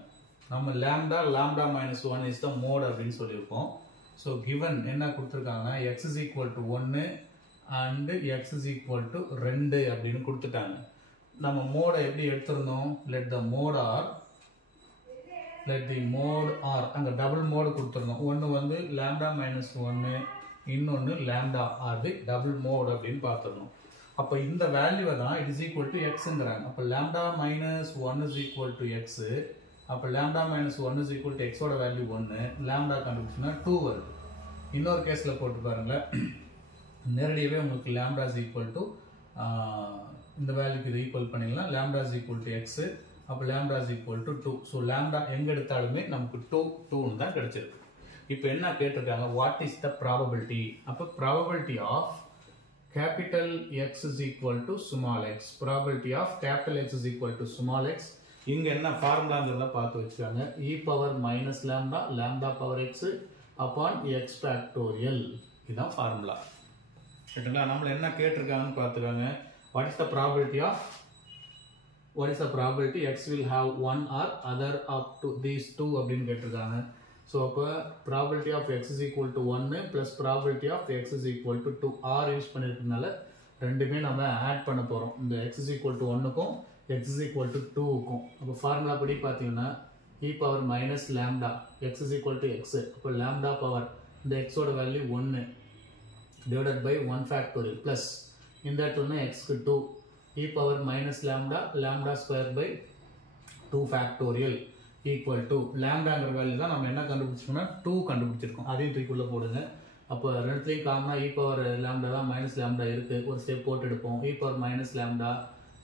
நம்ம lambda lambda minus 1 is the mode அப்படின்னு சொல்லியிருக்கோம். ஸோ கிவன் என்ன கொடுத்துருக்காங்கன்னா x is equal to 1 and x is equal to 2 அப்படின்னு கொடுத்துட்டாங்க. நம்ம மோடை எப்படி எடுத்திருந்தோம், let the mode r அங்கே டபுள் மோடு கொடுத்துருந்தோம். ஒன்று வந்து லாம்டா மைனஸ் 1, இன்னொன்று லாம்டா, அது டபுள் மோட் அப்படின்னு பார்த்துருந்தோம். அப்போ இந்த வேல்யூவை தான் இட் இஸ் ஈக்குவல் டு எக்ஸுங்கிறாங்க. அப்போ lambda minus 1 is equal to x. அப்போ lambda minus 1 is equal to எக்ஸோட வேல்யூ 1, லாம்டா கண்டுபிடிச்சுன்னா 2 வருது. இன்னொரு கேஸில் போட்டு பாருங்களேன், நேரடியாகவே உங்களுக்கு லாம்டா இஸ் ஈக்குவல் டு இந்த வேல்யூக்கு இது ஈக்குவல் பண்ணிக்கலாம். Lambda is equal to x, அப்போ lambda is equal to 2. So lambda எங்கே எடுத்தாலுமே நமக்கு 2 தான் கிடைச்சிருக்கு. இப்போ என்ன கேட்டிருக்காங்க, வாட் இஸ் த ப்ராபபிலிட்டி? அப்போ probability of capital X is equal to small x. Probability of capital X is equal to small x. இங்க என்ன ஃபார்முலாங்கிறத பார்த்து வச்சுக்காங்க. e power minus lambda lambda power x upon x factorial. இதுதான் ஃபார்முலா. சரிங்களா? நம்மள என்ன கேட்டிருக்காங்கன்னு பார்த்துக்காங்க. What is the probability x will have one or other up to these two அப்படின்னு கேட்டிருக்காங்க. ஸோ அப்போ probability of x is equal to 1 plus probability of x is equal to 2 or use பண்ணியிருக்கனால ரெண்டுமே நம்ம ஆட் பண்ண போகிறோம். இந்த எக்ஸ் இஸ் ஈக்குவல் டு 1க்கும் எக்ஸ் இஸ் ஈக்குவல் டு 2க்கும். அப்போ ஃபார்முலா படி பார்த்தீங்கன்னா e power minus lambda x is equal to x. அப்போ லேம்டா பவர் இந்த எக்ஸோட value 1 divided by 1 factorial plus இந்த இடத்துல எக்ஸ்க்கு 2 e power minus lambda lambda square by 2 factorial equal to லேம்டாங்கிற வேல்யூ தான் நம்ம என்ன கண்டுபிடிச்சோம்னா 2 கண்டுபிடிச்சிருக்கோம். அதையும் தூக்கிக்குள்ளே போடுங்க. அப்போ ரெண்டுத்துலையும் காமனாக இ பவர் லேம்டா தான் மைனஸ் லேம்டா இருக்குது. ஒரு ஸ்டெப் போட்டு எடுப்போம். இ பவர் மைனஸ் லேம்டா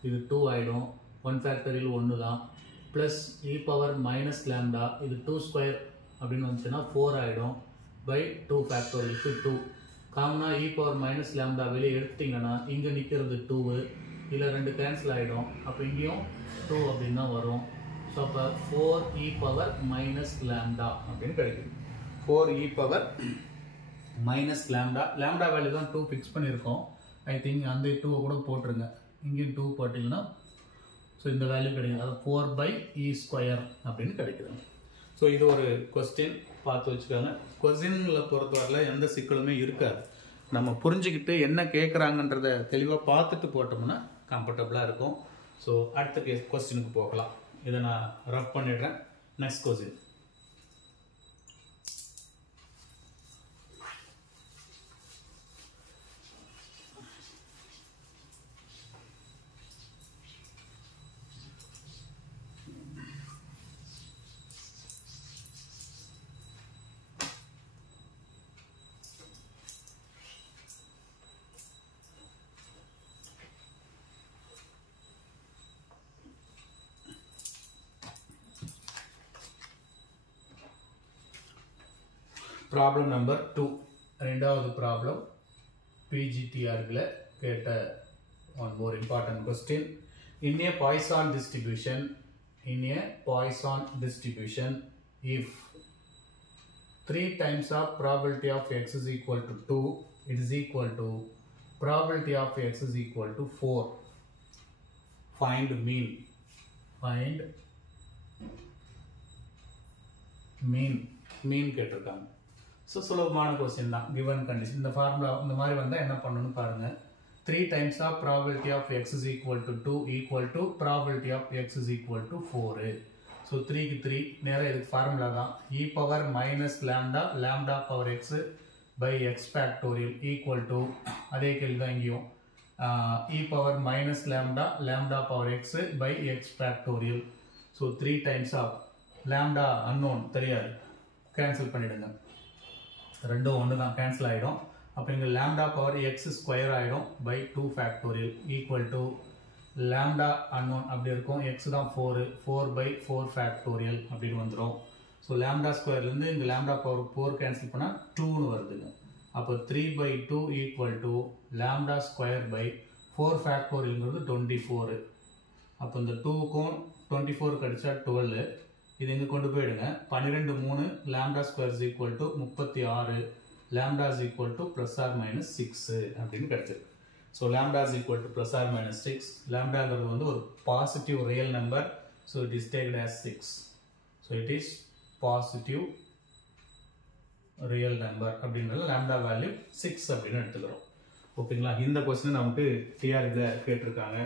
இது 2 ஆகிடும். 1 ஃபேக்டரியல் 1 தான். ப்ளஸ் இ பவர் மைனஸ் லேம்டா இது 2 ஸ்கொயர் அப்படின்னு வந்துச்சுன்னா 4 ஆகிடும் பை 2 ஃபேக்டரியலுக்கு 2. காமனாக இ பவர் மைனஸ் லேம்டா வெளியே எடுத்துட்டிங்கன்னா இங்கே நிற்கிறது 2, இல்லை 2 கேன்சல் ஆகிடும். அப்போ இங்கேயும் 2 அப்படின்னு தான் வரும். ஸோ அப்போ 4e பவர் மைனஸ் லேம்டா அப்படின்னு கிடைக்குது. 4e power minus lambda, lambda value தான் 2 ஃபிக்ஸ் பண்ணியிருக்கோம். ஐ திங்க் அந்த 2 கூட போட்டுருங்க. இங்கேயும் 2 போட்டிங்கன்னா ஸோ இந்த வேல்யூ கிடைக்குது. அது 4/e ஸ்கொயர் அப்படின்னு கிடைக்குது. ஸோ இது ஒரு கொஸ்டின் பார்த்து வச்சுக்கோங்க. கொஸ்டினில் பொறுத்தவரையில் எந்த சிக்கலுமே இருக்காது. நம்ம புரிஞ்சுக்கிட்டு என்ன கேட்குறாங்கன்றத தெளிவாக பார்த்துட்டு போட்டோம்னா கம்ஃபர்டபுளாக இருக்கும். ஸோ அடுத்த கொஸ்டினுக்கு போகலாம். இதை நான் ரஃப் பண்ணிடுறேன். Next question. ப்ராப்ளம் நம்பர் 2, ரெண்டாவது ப்ராப்ளம் PGTR கேட்ட one more important question. In a Poisson distribution, if 3 times of probability of x is equal to 2, it is equal to probability of x is equal to 4. Find mean. mean கேட்டிருக்காங்க. ஸோ சுலபமான கொஸ்டின் தான். கிவன் கண்டிஷன் இந்த ஃபார்முலா இந்த மாதிரி வந்தால் என்ன பண்ணணும்னு பாருங்கள். 3 times of probability of x is equal to 2 equal to probability of x is equal to 4. So 3க்கு 3 நேராக இதுக்கு ஃபார்முலா தான். e power minus lambda lambda power x by x factorial equal to அதே கேள்வி தான் இங்கேயும் e power minus lambda lambda power x by x factorial. So 3 times of lambda unknown தெரியாது, கேன்சல் பண்ணிவிடுங்க. ரெண்டும் ஒன்று தான், கேன்சல் ஆகிடும். அப்போ இங்கே லேம்டா பவர் எக்ஸ் ஸ்கொயர் ஆகிடும் by 2 factorial equal to lambda unknown அப்படி இருக்கும் x தான் 4 4/4 factorial அப்படின்னு வந்துரும் ஸோ lambda ஸ்கொயர்லேருந்து இந்த lambda பவர் 4 கேன்சல் பண்ணால் 2னு வருதுங்க அப்போ 3/2 equal to lambda square by 4 ஃபேக்டோரியல்ங்கிறது 24 அப்போ இந்த 2க்கும் 24 கடிச்சா 12 இது எங்கே கொண்டு போயிடுங்க 12 3 lambda square is equal to 36 lambda is equal to plus or minus 6 அப்படின்னு கிடைச்சிருக்கு so lambda is equal to plus or minus 6 lambdaங்கிறது வந்து ஒரு positive real number so it is tagged as 6 so it is positive real number அப்படின்றது lambda வேல்யூ 6 அப்படின்னு எடுத்துக்கிறோம் ஓகேங்களா இந்த கொஸ்டின் நமக்கு டிஆர்பியில் கேட்டிருக்காங்க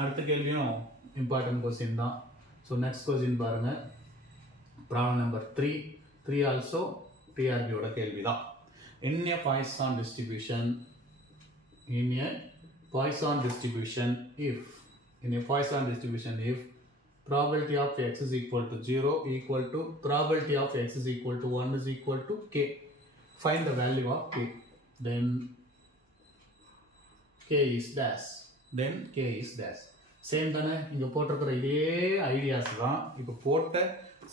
அடுத்த கேள்வியும் இம்பார்ட்டன்ட் கொஸ்டின் தான் ஸோ நெக்ஸ்ட் கொஸ்டின் பாருங்க ப்ராப்ளம் நம்பர் 3 ஆல்சோ டிஆர்பியோட கேள்வி தான் in a Poisson distribution if probability of x is equal to 0 equal to probability of x is equal to 1 is equal to k find the value of k then k is dash same தானே இங்கே போட்டிருக்கிற இதே ஐடியாஸ் தான் இப்போ போட்ட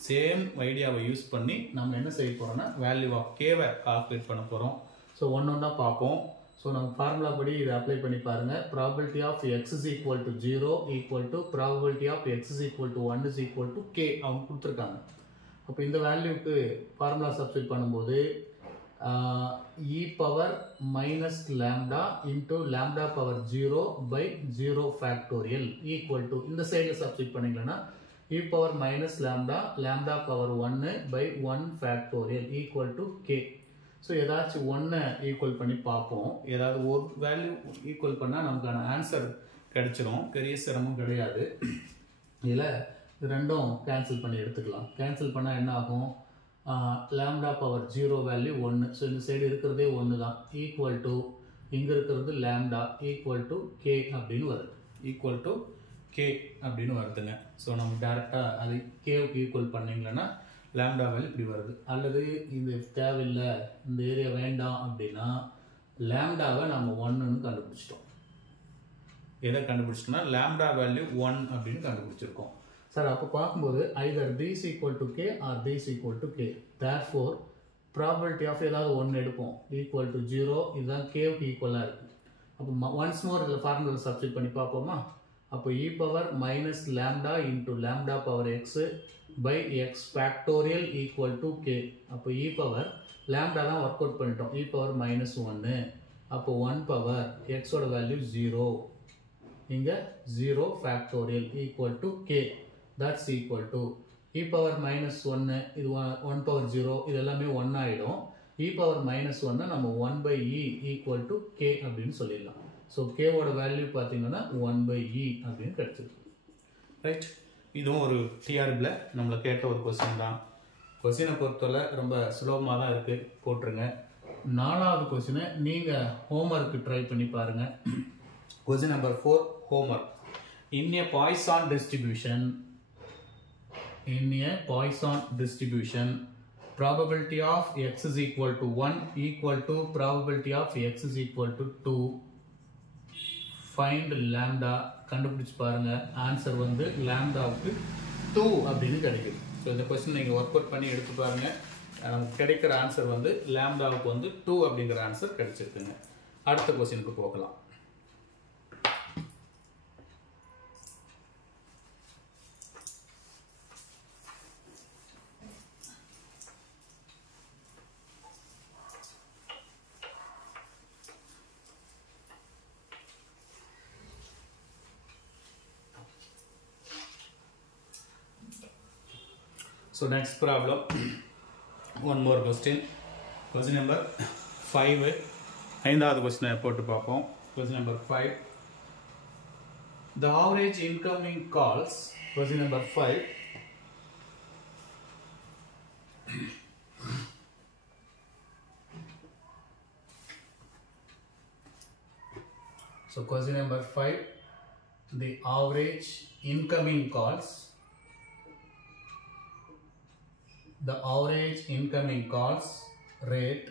சேம் ஐடியாவை யூஸ் பண்ணி நம்ம என்ன செய்ய போகிறோம்னா வேல்யூ ஆஃப் கேவை கால்குலேட் பண்ண போகிறோம் ஸோ ஒன்று தான் பார்ப்போம் ஸோ நம்ம ஃபார்முலா படி இதை அப்ளை பண்ணி பாருங்கள் probability of x is equal to 0 equal to probability of x is equal to 1 is equal to K அவங்க கொடுத்துருக்காங்க அப்போ இந்த வேல்யூக்கு ஃபார்முலா சப்ஸ்டிட் பண்ணும்போது e power minus lambda into lambda power 0 by 0 factorial equal to இந்த சைடில் சப்ஸ்டிட் பண்ணிங்களா e power minus lambda power 1 by 1 factorial equal to k so ஏதாச்சும் ஒன்று ஈக்குவல் பண்ணி பார்ப்போம் ஏதாவது ஒரு வேல்யூ ஈக்குவல் பண்ணால் நமக்கான ஆன்சர் கிடைச்சிரும் பெரிய சிரமம் கிடையாது இதில் ரெண்டும் கேன்சல் பண்ணி எடுத்துக்கலாம் கேன்சல் பண்ணால் என்ன ஆகும் lambda பவர் 0 வேல்யூ 1 ஸோ இந்த சைடு இருக்கிறதே 1 தான் ஈக்குவல் டு இங்கே இருக்கிறது lambda ஈக்குவல் டு கே அப்படின்னு வருது ஈக்குவல் டு கே அப்படின்னு வருதுங்க ஸோ நம்ம டேரெக்டாக அது கேவுக்கு ஈக்குவல் பண்ணிங்களன்னா lambda வேல்யூ இப்படி வருது அல்லது இது தேவையில்லை இந்த ஏரியா வேண்டாம் அப்படின்னா lambdaவை நம்ம 1ன்னு கண்டுபிடிச்சிட்டோம் எதை கண்டுபிடிச்சிட்டோம்னா lambda வேல்யூ 1 அப்படின்னு கண்டுபிடிச்சிருக்கோம் சார் அப்போ பார்க்கும்போது either this equal to k or this equal to k therefore probability of ஏதாவது ஒன்று எடுப்போம் equal to 0 இதுதான் கேவுக்கு ஈக்குவலாக இருக்குது அப்போ ஒன்ஸ் மோர் இதில் ஃபார்முலா சப்ஸ்டிட் பண்ணி பார்ப்போமா அப்போ e power minus lambda into lambda power x by x factorial equal to k அப்போ e power lambda தான் ஒர்க் அவுட் பண்ணிட்டோம் e power minus 1 அப்போ 1 power x ஓட வேல்யூ 0 இங்கே 0 factorial equal to k that's equal to e power minus 1 இது 1 power 0 இது எல்லாமே 1 ஆகிடும் e power minus 1 நம்ம 1 by e equal to k அப்படின்னு சொல்லிடலாம் ஸோ k ஓட வேல்யூ பார்த்தீங்கன்னா 1 by e அப்படின்னு கிடைச்சிருக்கு ரைட் இதுவும் ஒரு டிஆர்பியில் நம்மளை கேட்ட ஒரு கொஸ்டின் தான் கொஸ்டினை பொறுத்தவரை ரொம்ப சுலபமாக தான் இருக்குது போட்டுருங்க நாலாவது கொஸ்டினை நீங்கள் ஹோம்ஒர்க்கு ட்ரை பண்ணி பாருங்கள் question number 4 homework in a Poisson distribution probability of x is equal to 1 equal to probability of x is equal to 2 find lambda கண்டுபிடிச்சு பாருங்க ஆன்சர் வந்து lambdaவுக்கு 2 அப்படின்னு கிடைக்குது ஸோ இந்த கொஸ்டின் நீங்கள் ஒர்க் அவுட் பண்ணி எடுத்து பாருங்க நமக்கு கிடைக்கிற ஆன்சர் வந்து lambdaவுக்கு வந்து 2 அப்படிங்கிற ஆன்சர் கிடைச்சிருக்குங்க அடுத்த கொஸ்டினுக்கு போகலாம் So next problem, one more question number 5 ஐந்தாவது question போட்டு பார்ப்போம் question number 5 the average incoming calls question number 5 so question number 5 the average incoming calls the average incoming calls rate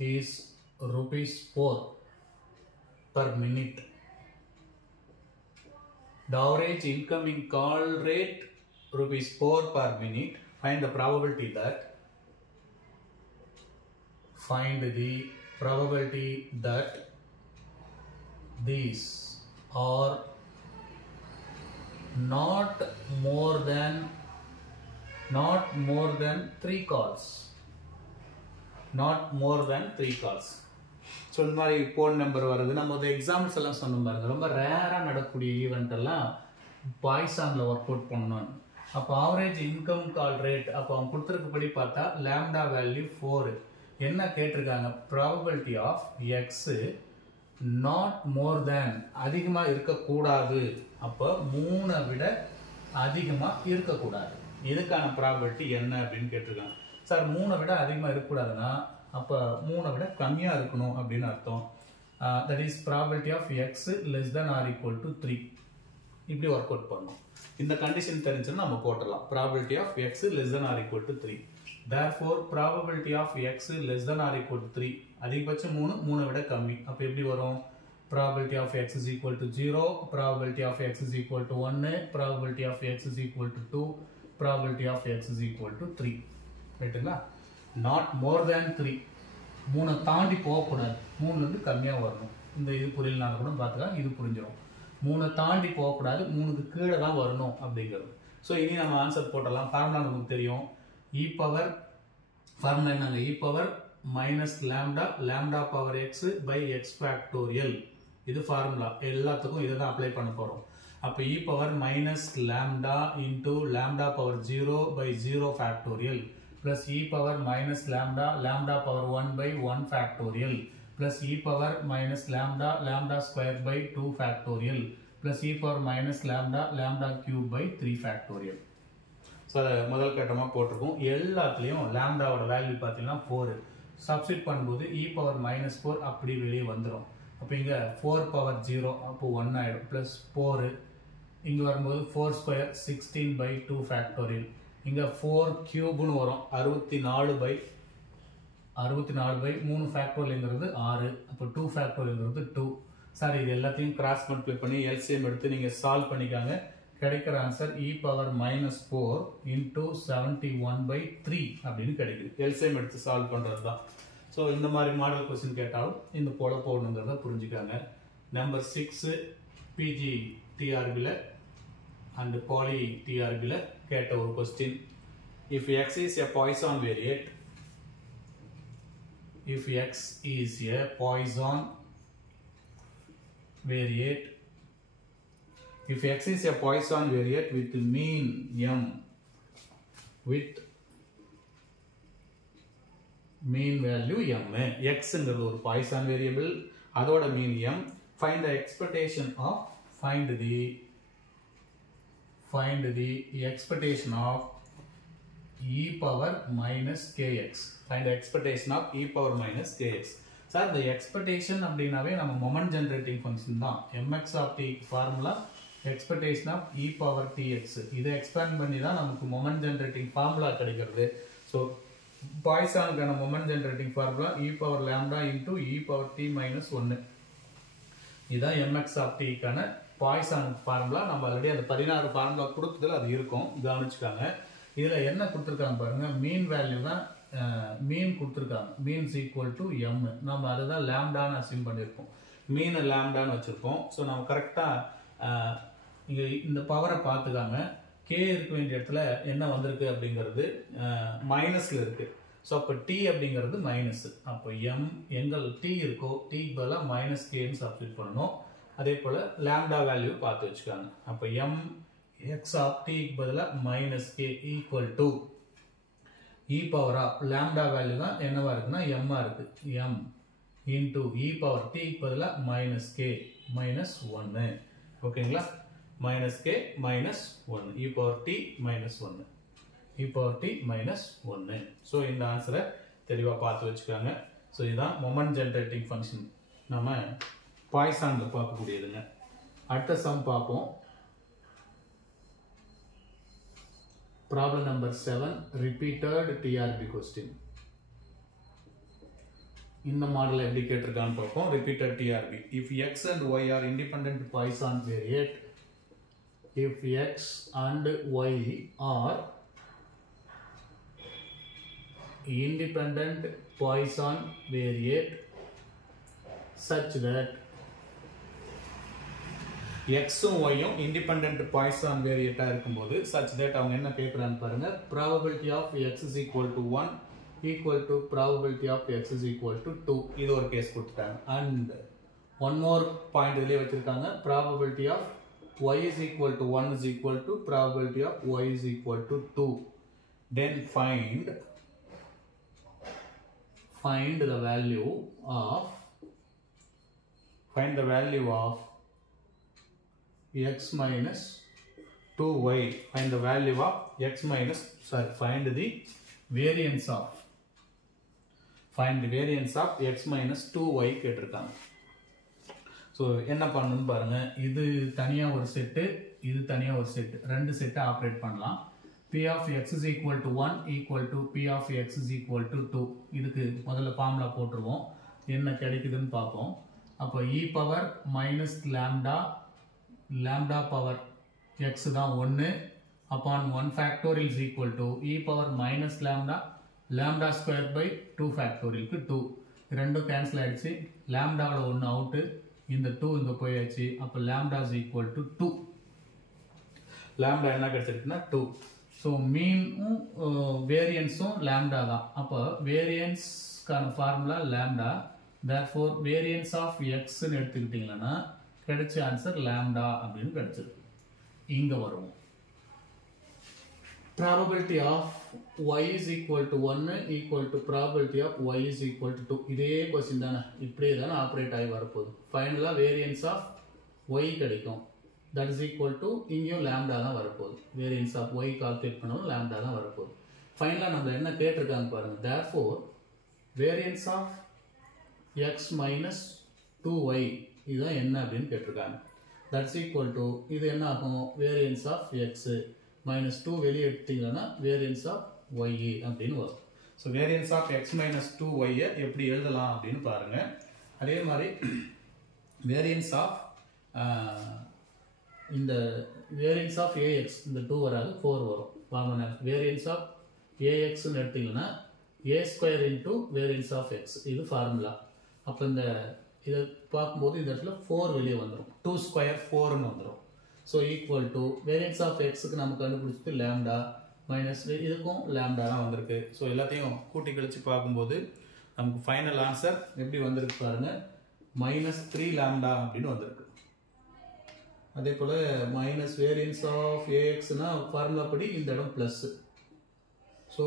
is rupees 4 per minute The average incoming call rate rupees 4 per minute. Find the probability that these are not more than 3 calls. Not more than 3 calls. So இந்த மாதிரி ஃபோன் நம்பர் வருது. நம்ம ஒரு எக்ஸாம்பிள்ஸ் எல்லாம் சொன்ன பாருங்க, ரொம்ப ரேராக நடக்கக்கூடிய ஈவெண்ட் எல்லாம் பாய்சானில் ஒர்க் அவுட் பண்ணணும். அப்போ ஆவரேஜ் இன்கம் கால் ரேட், அப்போ அவங்க கொடுத்துருக்கப்படி பார்த்தா லேம்டா வேல்யூ 4. என்ன கேட்டிருக்காங்க? Probability of x not more than, அதிகமாக இருக்கக்கூடாது. அப்போ 3 விட அதிகமாக இருக்கக்கூடாது. இதுக்கான ப்ராபபிலிட்டி என்ன அப்படின்னு கேட்டிருக்காங்க. சார் 3 விட அதிகமாக இருக்கக்கூடாதுன்னா அப்போ 3 விட கம்மியாக இருக்கணும் அப்படின்னு அர்த்தம். That is probability of x less than or equal to 3. இப்படி ஒர்க் அவுட் பண்ணணும். இந்த கண்டிஷன் தெரிஞ்சுன்னா நம்ம போட்டுடலாம். Probability of x less than or equal to 3. therefore probability of x less than or equal to 3, அதிகபட்சம் 3 விட கம்மி. அப்போ எப்படி வரும்? Probability of x is equal to 0, probability of x is equal to 1, probability of x is equal to 2, probability of x is equal to 3. ரைட்டுங்களா? நாட் மோர் தேன் 3, 3 தாண்டி போகக்கூடாது, 3லேருந்து கம்மியாக வரணும். இந்த இது புரியலனாலும் கூட பார்த்துக்கலாம், இது புரிஞ்சிடும். 3 தாண்டி போகக்கூடாது, 3க்கு கீழே தான் வரணும் அப்படிங்கிறது. ஸோ இனி நம்ம ஆன்சர் போட்டலாம். ஃபார்முலா நமக்கு தெரியும். இ பவர் ஃபார்முலா என்னங்க? E power minus lambda, lambda power x by x factorial. இது ஃபார்முலா. எல்லாத்துக்கும் இதை தான் அப்ளை பண்ண போகிறோம். அப்போ e power minus lambda into lambda power 0 by 0 factorial plus e power minus lambda, lambda power 1 by 1 factorial plus e power minus lambda, lambda square by 2 factorial plus e power minus lambda, lambda cube by 3 factorial. So அதை முதல் கட்டமாக போட்டிருக்கோம். எல்லாத்துலேயும் லேம்டாவோட வேல்யூ பார்த்தீங்கன்னா 4. சப்ஸ்டிட் பண்ணும்போது e power minus 4 அப்படி வெளியே வந்துடும். அப்போ இங்கே 4 power 0 அப்போ 1 ஆகிடும். ப்ளஸ் 4 இங்கே வரும்போது 4 ஸ்கொயர் 16 by 2 factorial. இங்கே 4 கியூப்னு வரும். 64 by 3 ஃபேக்டோரியல்ங்கிறது 6. அப்போ 2 ஃபேக்டோரியல்ங்கிறது 2. சார் இது எல்லாத்தையும் கிராஸ் மல்டிப்ளை பண்ணி எல்சிஎம் எடுத்து நீங்கள் சால்வ் பண்ணிக்காங்க. கிடைக்கிற answer E power minus 4 into 71 by 3 அப்படின்னு கிடைக்குது. எல்சிஎம் எடுத்து சால்வ் பண்ணுறது தான். ஸோ இந்த மாதிரி மாடல் கொஸ்டின் கேட்டாலும் இந்த போல போடணுங்கிறத புரிஞ்சுக்காங்க. நம்பர் 6 பிஜி டிஆர்பியில் and poly TRB ல கேட்ட ஒரு question. If x is a Poisson variate, if x is a Poisson variate, if x is a Poisson variate with mean m, with mean value m, x ங்கிறது ஒரு Poisson variable, அதோட mean m, find the expectation of, find the expectation of e power minus kx. Find the expectation of e power minus kx. Sir, the expectation அப்படினாவே நம்ம moment generating function தான். mx of t formula expectation of e power tx. இதை expand பண்ணி தான் நமக்கு moment generating formula கிடைக்கிறது. So பாய்சானுக்கான moment generating formula e power lambda into e power t minus 1. இதான் mx of t கான பாய்சான் ஃபார்முலா. நம்ம ஆல்ரெடி அந்த 16 ஃபார்முலா கொடுத்ததில் அது இருக்கும், கவனிச்சுக்காங்க. இதில் என்ன கொடுத்துருக்காங்க பாருங்கள், மீன் வேல்யூ தான் மீன் கொடுத்துருக்காங்க. Means equal to M. நம்ம அதை தான் லேம்டான்னு அசியூம் பண்ணியிருப்போம். மீன் லேம்டான்னு வச்சுருப்போம். ஸோ நம்ம கரெக்டாக இங்கே இந்த பவரை பார்த்துக்காங்க. கே இருக்க வேண்டிய இடத்துல என்ன வந்திருக்கு அப்படிங்கிறது மைனஸில் இருக்குது. ஸோ அப்போ டி அப்படிங்கிறது மைனஸ். அப்போ எம் எங்கள் டி இருக்கோ டி பதிலாக மைனஸ் கேன்னு சப்ஸ்டிட் பண்ணணும். அதே போல் லேம்டா வேல்யூ பார்த்து வச்சுக்காங்க. அப்போ எம் எக்ஸ் ஆஃப் டிக்கு பதிலாக minus K equal to e power of lambda value தான் என்னவா இருக்குன்னா எம்மா இருக்கு. எம் இன்டூ இ பவர் டிக்கு பதிலாக மைனஸ் கே மைனஸ் 1. ஓகேங்களா? Minus K minus 1 e power D minus 1 e power D minus 1. So இந்த ஆன்சரை தெளிவாக பார்த்து வச்சுக்காங்க. ஸோ இதுதான் மொமெண்ட் ஜென்ரேட்டிங் ஃபங்க்ஷன் நம்ம பாய்சானில் பார்க்கக்கூடியதுங்க. அடுத்த சம் பார்ப்போம். Problem number 7 repeated TRP question. இந்த மாடல் எப்படி கேட்டிருக்கான்னு பார்ப்போம். Repeated TRP. If x and y are independent Poisson variate, if x and y are independent Poisson variate such that x um y um independent Poisson variate இருக்கும்போது such that அவங்க என்ன கேக்குறாங்க பாருங்க, probability of x is equal to 1 equal to probability of x is equal to 2. இது ஒரு கேஸ் கொடுத்துட்டாங்க. And one more point இதுலயே வச்சிருக்காங்க, probability of y is equal to 1 is equal to probability of y is equal to 2. Then find the value of x minus 2y. Find the value of x minus, find the variance of x minus 2y கேட்டிருக்காங்க. ஸோ என்ன பண்ணணும்னு பாருங்க, இது தனியா ஒரு செட்டு, இது தனியா ஒரு செட்டு, ரெண்டு செட்டை ஆப்ரேட் பண்ணலாம். p of x is equal to 1 equal to p of x is equal to 2. இதுக்கு முதல்ல ஃபார்முலா போட்டுருவோம், என்ன கிடைக்குதுன்னு பார்ப்போம். அப்போ e power minus lambda power x தான் 1 upon 1 factorial is equal to e power minus lambda square by 2 ஃபேக்டோரியலுக்கு 2. ரெண்டும் கேன்சல் ஆயிடுச்சு, லாம்டாவில் 1 அவுட்டு, இந்த 2 இங்கே போயாச்சு. அப்போ lambda is equal to 2. Lambda என்ன கிடைச்சிருக்குன்னா 2. ஸோ மீனும் வேரியன்ஸும் லாம்டா தான். அப்போ வேரியன்ஸ்க்கான formula lambda. Therefore variance of எக்ஸ்ன்னு எடுத்துக்கிட்டிங்கன்னா கிடைச்ச ஆன்சர் லாம்டா அப்படின்னு கிடைச்சிருக்கு. இங்கே வருவோம், probability of y is equal to 1 equal to probability of y is equal to 2. இதே கொஸ்டின் தானே, இப்படியே தானே ஆப்ரேட் ஆகி வரப்போகுது. ஃபைனலாக வேரியன்ஸ் ஆஃப் y கிடைக்கும், தட் இஸ் ஈக்குவல் டு இங்கேயும் லாம்டா தான் வரப்போகுது. வேரியன்ஸ் ஆஃப் y கால்குலேட் பண்ணாலும் லாம்டா தான் வரப்போகுது. ஃபைனலாக நம்ம என்ன கேட்டிருக்காங்க பாருங்க, therefore variance of x minus 2y இதுதான் என்ன அப்படின்னு கேட்டிருக்காங்க. தட்ஸ் ஈக்குவல் டு இது என்ன ஆகும், வேரியன்ஸ் ஆஃப் x மைனஸ் 2 வெளியே எடுத்தீங்கன்னா வேரியன்ஸ் ஆஃப் y அப்படின்னு வரும். So variance of x minus 2y எப்படி எழுதலாம் அப்படின்னு பாருங்க. அதே மாதிரி வேரியன்ஸ் ஆஃப் இந்த வேரியன்ஸ் ஆஃப் ax இந்த 2 வராது, 4 வரும். வாங்க, வேரியன்ஸ் ஆஃப் axன்னு எடுத்தீங்கன்னா a square into variance of x இது ஃபார்முலா. அப்போ இந்த இதை பார்க்கும்போது இந்த இடத்துல 4 வெளியே வந்துடும், 2 ஸ்கொயர் 4ன்னு வந்துடும். So equal to variance of எக்ஸுக்கு நம்ம கண்டுபிடிச்சது லாம்டா மைனஸ் இதுக்கும் லாம்டா தான் வந்திருக்கு. ஸோ எல்லாத்தையும் கூட்டி கழிச்சு பார்க்கும்போது நமக்கு ஃபைனல் ஆன்சர் எப்படி வந்திருக்கு பாருங்க, மைனஸ் 3 லாம்டா அப்படின்னு வந்திருக்கு. அதே போல் மைனஸ் வேரியன்ஸ் ஆஃப் ஏஎக்ஸ்னா ஃபார்முலா படி இந்த இடம் ப்ளஸ். ஸோ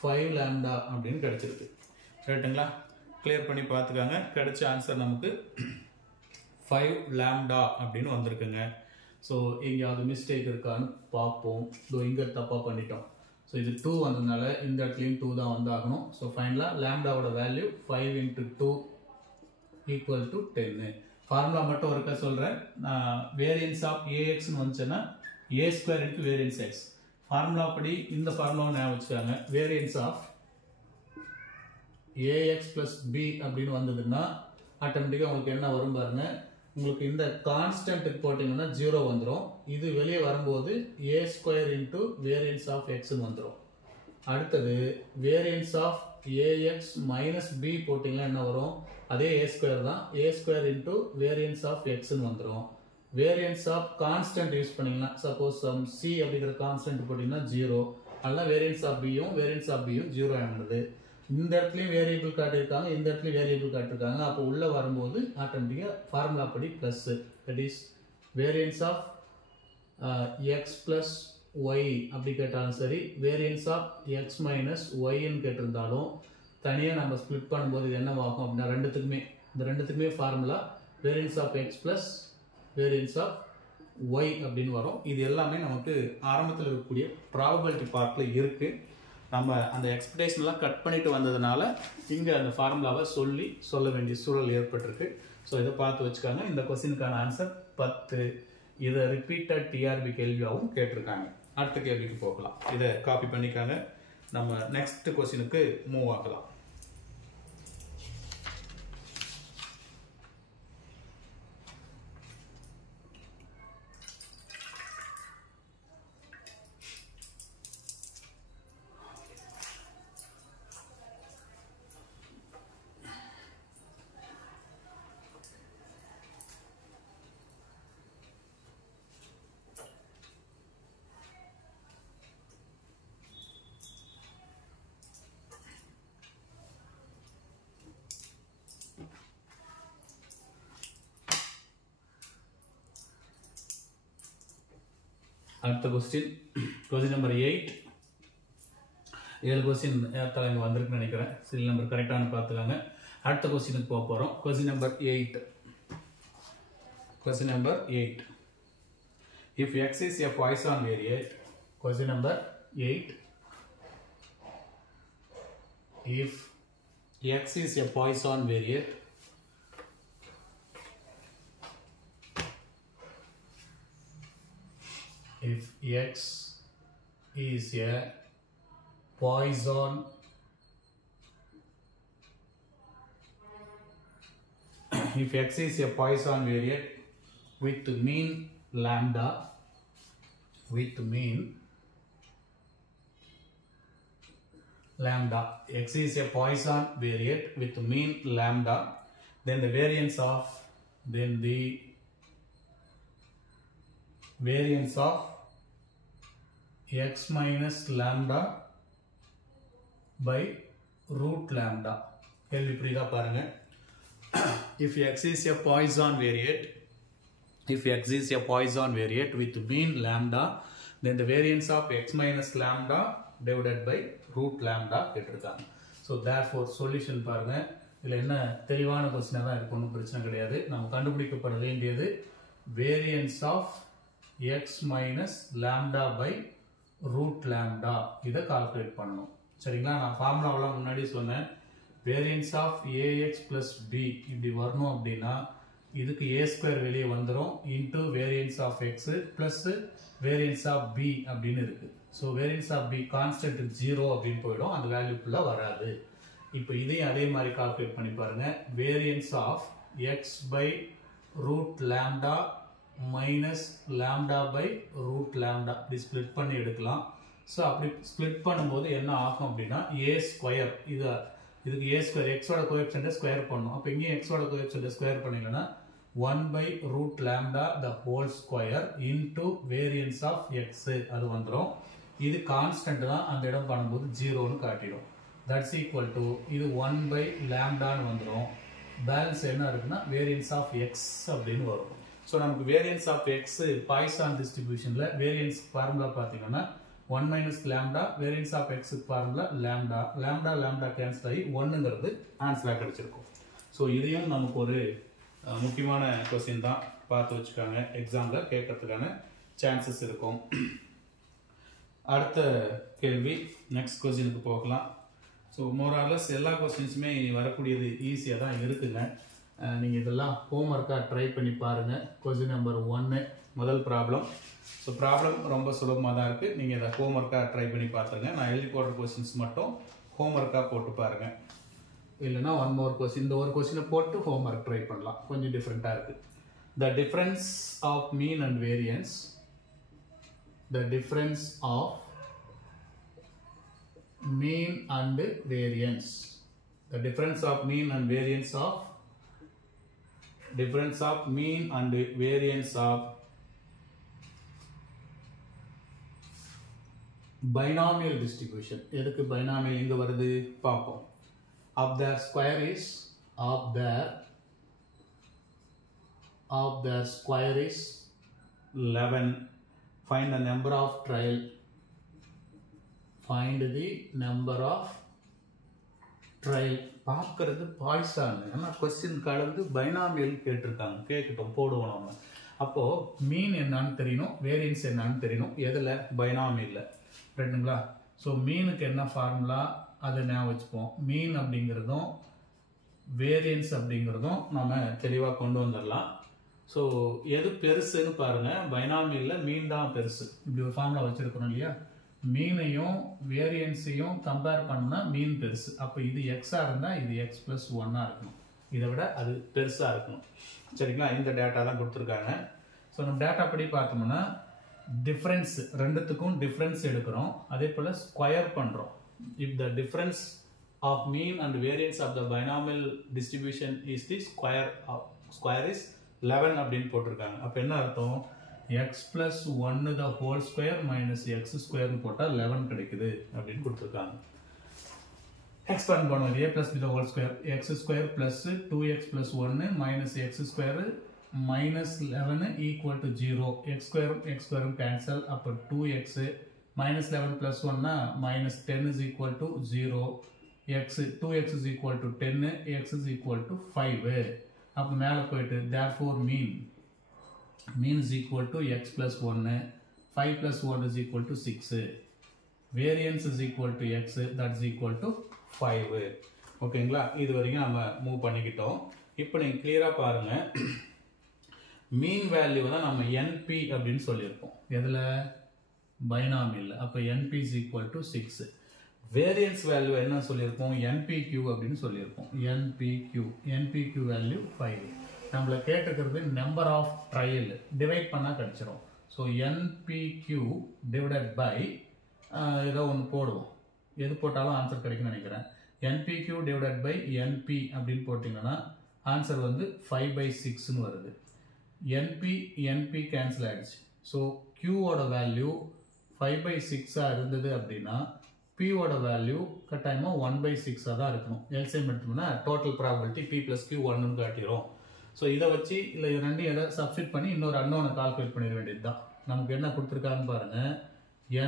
5 லாம்டா அப்படின்னு கிடைச்சிருக்கு. ரைட்டுங்களா, கிளியர் பண்ணி பார்த்துக்காங்க. கிடைச்ச ஆன்சர் நமக்கு 5 லாம்டா அப்படின்னு வந்திருக்குங்க. ஸோ எங்கேயாவது மிஸ்டேக் இருக்கான்னு பார்ப்போம். ஸோ இங்கே தப்பாக பண்ணிட்டோம். ஸோ இது 2 வந்ததுனால இந்த இடத்துலையும் 2 தான் வந்தாகணும். ஸோ ஃபைனலாக லாம்டாவோட வேல்யூ 5 × 2 ஈக்குவல் டு 10. ஃபார்முலா மட்டும் இருக்க சொல்கிறேன். நான் வேரியன்ஸ் ஆஃப் ஏஎக்ஸ்னு வந்துச்சுன்னா a square into variance X. Formula படி இந்த ஃபார்முலாவை ஞாபகம் வச்சுக்காங்க. வேரியன்ஸ் ஆஃப் ax + b அப்படின்னு வந்ததுன்னா ஆட்டோமேட்டிக்காக உங்களுக்கு என்ன வரும் பாருங்க, உங்களுக்கு இந்த கான்ஸ்டன்ட் போட்டிங்கன்னா 0 வந்துடும். இது வெளியே வரும்போது a square into variance of எக்ஸ்ன்னு வந்துடும். அடுத்தது variance of ax minus b போட்டிங்கன்னா என்ன வரும், அதே a ஸ்கொயர் தான், a square into variance of எக்ஸ்ன்னு வந்துடும். வேரியன்ஸ் ஆஃப் கான்ஸ்டன்ட் யூஸ் பண்ணிங்கன்னா சப்போஸ் c அப்படிங்கிற கான்ஸ்டன்ட் போட்டிங்கன்னா 0, அதெல்லாம் வேரியன்ஸ் ஆஃப் பியும் 0 ஆகிடுது. இந்த இடத்துலையும் வேரியபிள் காட்டியிருக்காங்க, இந்த இடத்துலையும் வேரியபிள் காட்டியிருக்காங்க. அப்போ உள்ளே வரும்போது ஆட்டோமேட்டிக்காக ஃபார்முலா படி plus, that is variance of x plus y அப்படி கேட்டாலும் சரி, வேரியன்ஸ் ஆஃப் எக்ஸ் மைனஸ் ஒய்ன்னு கேட்டிருந்தாலும் தனியாக நம்ம ஸ்ப்ளிட் பண்ணும்போது இது என்னவாகும் அப்படின்னா இந்த ரெண்டுத்துக்குமே formula variance of x plus variance of y அப்படின்னு வரும். இது எல்லாமே நமக்கு ஆரம்பத்தில் இருக்கக்கூடிய ப்ராபபிலிட்டி பார்ட்டில் இருக்குது. நம்ம அந்த எக்ஸ்பெக்டேஷன்லாம் கட் பண்ணிட்டு வந்ததுனால இங்கே அந்த ஃபார்முலாவை சொல்ல வேண்டிய சூழல் ஏற்பட்டிருக்கு. ஸோ இதை பார்த்து வச்சுக்காங்க. இந்த கொஸ்டினுக்கான ஆன்சர் 10. இதை ரிப்பீட்டட் டிஆர்பி கேள்வியாகவும் கேட்டிருக்காங்க. அடுத்த கேள்விக்கு போகலாம். இதை காப்பி பண்ணிக்காங்க. நம்ம நெக்ஸ்ட் கொஸ்டினுக்கு மூவ் ஆகலாம். அடுத்த கொஸ்டின் நம்பர் 8. 7 கொஸ்டின் ஏற்றால இங்கே வந்திருக்குன்னு நினைக்கிறேன். சீரியல் நம்பர் கரெக்டானு பார்த்துக்காங்க. அடுத்த கொஸ்டினுக்கு போக போகிறோம். Question number 8. Question number 8. If x is a Poisson variate, question number 8. If x is a Poisson variate, if x is a Poisson if x is a Poisson variate with mean lambda, x is a Poisson variate with mean lambda, then the variance of x minus lambda by root lambda. கேள்வி புரியுதா பாருங்க. If x is a Poisson variate with mean lambda, then the variance of x minus lambda divided by root lambda கேட்டிருக்காங்க. So therefore solution பாருங்க. இதில் என்ன தெளிவான கொஸ்டினாக தான் இருக்கு, ஒன்றும் பிரச்சனை கிடையாது. நம்ம கண்டுபிடிக்கப்பட வேண்டியது variance of x minus lambda by root lambda. இதை கால்குலேட் பண்ணணும். சரிங்களா? நான் ஃபார்முலாவெல்லாம் முன்னாடி சொன்னேன். variance of ax plus b இப்படி வரணும் அப்படின்னா இதுக்கு a ஸ்கொயர் வெளியே வந்துடும் into variance of x plus variance of b அப்படின்னு இருக்கு. So variance of b constant 0 அப்படின்னு போயிடும், அந்த வேல்யூக்குள்ள வராது. இப்போ இதையும் அதே மாதிரி கால்குலேட் பண்ணி பாருங்க. variance of x by root lambda minus lambda by root lambda இப்படி ஸ்ப்ளிட் பண்ணி எடுக்கலாம். ஸோ அப்படி ஸ்ப்ளிட் பண்ணும்போது என்ன ஆகும் அப்படின்னா a ஸ்கொயர் இதுக்கு a ஸ்கொயர் x ஓட கோஎஃபிஷியன்ட் ஸ்கொயர் பண்ணனும். அப்ப இங்க x ஓட கோஎஃபிஷியன்ட் ஸ்கொயர் பண்ணீங்கன்னா 1 by root lambda the whole square into variance of x அது வந்துரும். இது கான்ஸ்டன்ட் தான், அந்த இடம் பண்ணும்போது 0 னு காட்டிடும். that's equal to இது 1 by lambda னு வந்துரும். பேலன்ஸ் என்ன இருக்குன்னா variance of x அப்படின்னு வரும். சோ நமக்கு variance of x Poisson distributionல variance formula பாத்தீங்கன்னா 1 minus lambda, variance of x formula lambda cancel ஆகி 1ங்கிறது ஆன்சரா கிடைச்சிருக்கும். ஸோ இதையும் நமக்கு ஒரு முக்கியமான கொஸ்டின் தான், பார்த்து வச்சுக்காங்க. எக்ஸாம்ல கேட்கறதுக்கான சான்சஸ் இருக்கும். அடுத்த கேள்வி, நெக்ஸ்ட் கொஸ்டினுக்கு போகலாம். ஸோ மோரார்லஸ் எல்லா கொஸ்டின்ஸுமே வரக்கூடியது ஈஸியாக தான் இருக்குங்க. நீங்கள் இதெல்லாம் ஹோம்ஒர்க்காக ட்ரை பண்ணி பாருங்கள். கொஸ்டின் நம்பர் 1 முதல் ப்ராப்ளம். ஸோ ப்ராப்ளம் ரொம்ப சுலபமாக தான் இருக்குது. நீங்கள் இதை ஹோம்ஒர்க்காக ட்ரை பண்ணி பார்த்துருங்க. நான் எழுதி போடுற கொஸ்டின்ஸ் மட்டும் ஹோம்ஒர்க்காக போட்டு பாருங்கள். இல்லைனா ஒன் மோர் கொஸ்டின், இந்த ஒரு கொஸ்டினை போட்டு ஹோம்ஒர்க் ட்ரை பண்ணலாம். கொஞ்சம் டிஃப்ரெண்ட்டாக இருக்குது. The difference of mean and variance, the difference of mean and variance, the difference of mean and variance of binomial distribution. எதுக்கு binomial இங்க வருது பாப்போம். of their square is 11. Find the number of trial. Find the number of trial. பார்க்கிறது பாய்சான். ஏன்னா கொஸ்டின் கலந்து பைனாமியல் கேட்டிருக்காங்க. கேட்கட்டும், போடுவோம் நம்ம. அப்போ மீன் என்னன்னு தெரியணும், வேரியன்ஸ் என்னன்னு தெரியணும். எதுல? பைனாமியல்ல. ரைட்டுங்களா? ஸோ மீனுக்கு என்ன ஃபார்முலா அதை ஞாபகம் வச்சுப்போம். மீன் அப்படிங்கிறதும் வேரியன்ஸ் அப்படிங்கிறதும் நம்ம தெளிவாக கொண்டு வந்துடலாம். ஸோ எது பெருசுன்னு பாருங்க. பைனாமியல்ல மீன் தான் பெருசு. இப்படி ஒரு ஃபார்முலா வச்சிருக்கணும் இல்லையா? மீனையும் வேரியன்ஸையும் கம்பேர் பண்ணா மீன் பெருசு. அப்போ இது எக்ஸா இருந்தா இது எக்ஸ் பிளஸ் 1 இருக்கணும். இதை விட அது பெருசா இருக்கணும். சரிங்களா? இந்த டேட்டா தான் கொடுத்துருக்காங்க. ஸோ நம்ம டேட்டா படி பார்த்தோம்னா டிஃபரன்ஸ், ரெண்டுத்துக்கும் டிஃபரன்ஸ் எடுக்கிறோம். அதே போல ஸ்கொயர் பண்றோம். If the difference of mean and variance of the binomial distribution is the square is 11 அப்படின்னு போட்டிருக்காங்க. அப்போ என்ன அர்த்தம்? x plus 1 the whole square minus x square போட்டால் 11 கிடைக்குது அப்படின்னு கொடுத்துருக்காங்க. expand பண்ணுவோம். a plus b the whole square, x square plus 2x plus 1 minus x square minus 11 equal to 0. X square cancel. Up 2x minus 11 plus 1 na minus 10 is equal to 0. 2x is equal to 10. X is equal to 5. Up மேல போயிட்டு therefore mean is equal to x plus 1. 5 plus 1 is equal to 6. Variance is equal to x, that is equal to 5. ஓகேங்களா, இது வரைக்கும் நம்ம மூவ் பண்ணிக்கிட்டோம். இப்போ நீங்கள் கிளியராக பாருங்க, மீன் வேல்யூ தான் நம்ம NP அப்படின்னு சொல்லியிருப்போம். எதில்? பைனாமியல். அப்போ NP is equal to 6. Variance value என்ன சொல்லியிருப்போம்? NPQ அப்படின்னு சொல்லியிருப்போம். NPQ value 5. நம்மளை கேட்டுக்கிறது நம்பர் ஆஃப் ட்ரையல் டிவைட் பண்ணால் கிடச்சிரும். ஸோ NPQ டிவைடட் பை ஏதோ ஒன்று போடுவோம், எது போட்டாலும் ஆன்சர் கிடைக்குன்னு நினைக்கிறேன். NPQ டிவைடட் பை NP அப்படின்னு போட்டிங்கன்னா ஆன்சர் வந்து 5/6ன்னு வருது. NP கேன்சல் ஆகிடுச்சு. ஸோ Qவோட வேல்யூ 5/6 இருந்தது அப்படின்னா Pவோட வேல்யூ கட்டாயமாக 1/6 தான் இருக்கணும். எல்சிஎம் எடுத்தோம்னா டோட்டல் ப்ராபபிலிட்டி P + Q 1ன்னு காட்டிடும். ஸோ இதை வச்சு இல்லை இது ரெண்டையும் எதை சப்ஸ்டிட் பண்ணி இன்னொரு அன்னோனை கால்குலேட் பண்ணிட வேண்டியது தான். நமக்கு என்ன கொடுத்துருக்காங்கன்னு பாருங்கள்.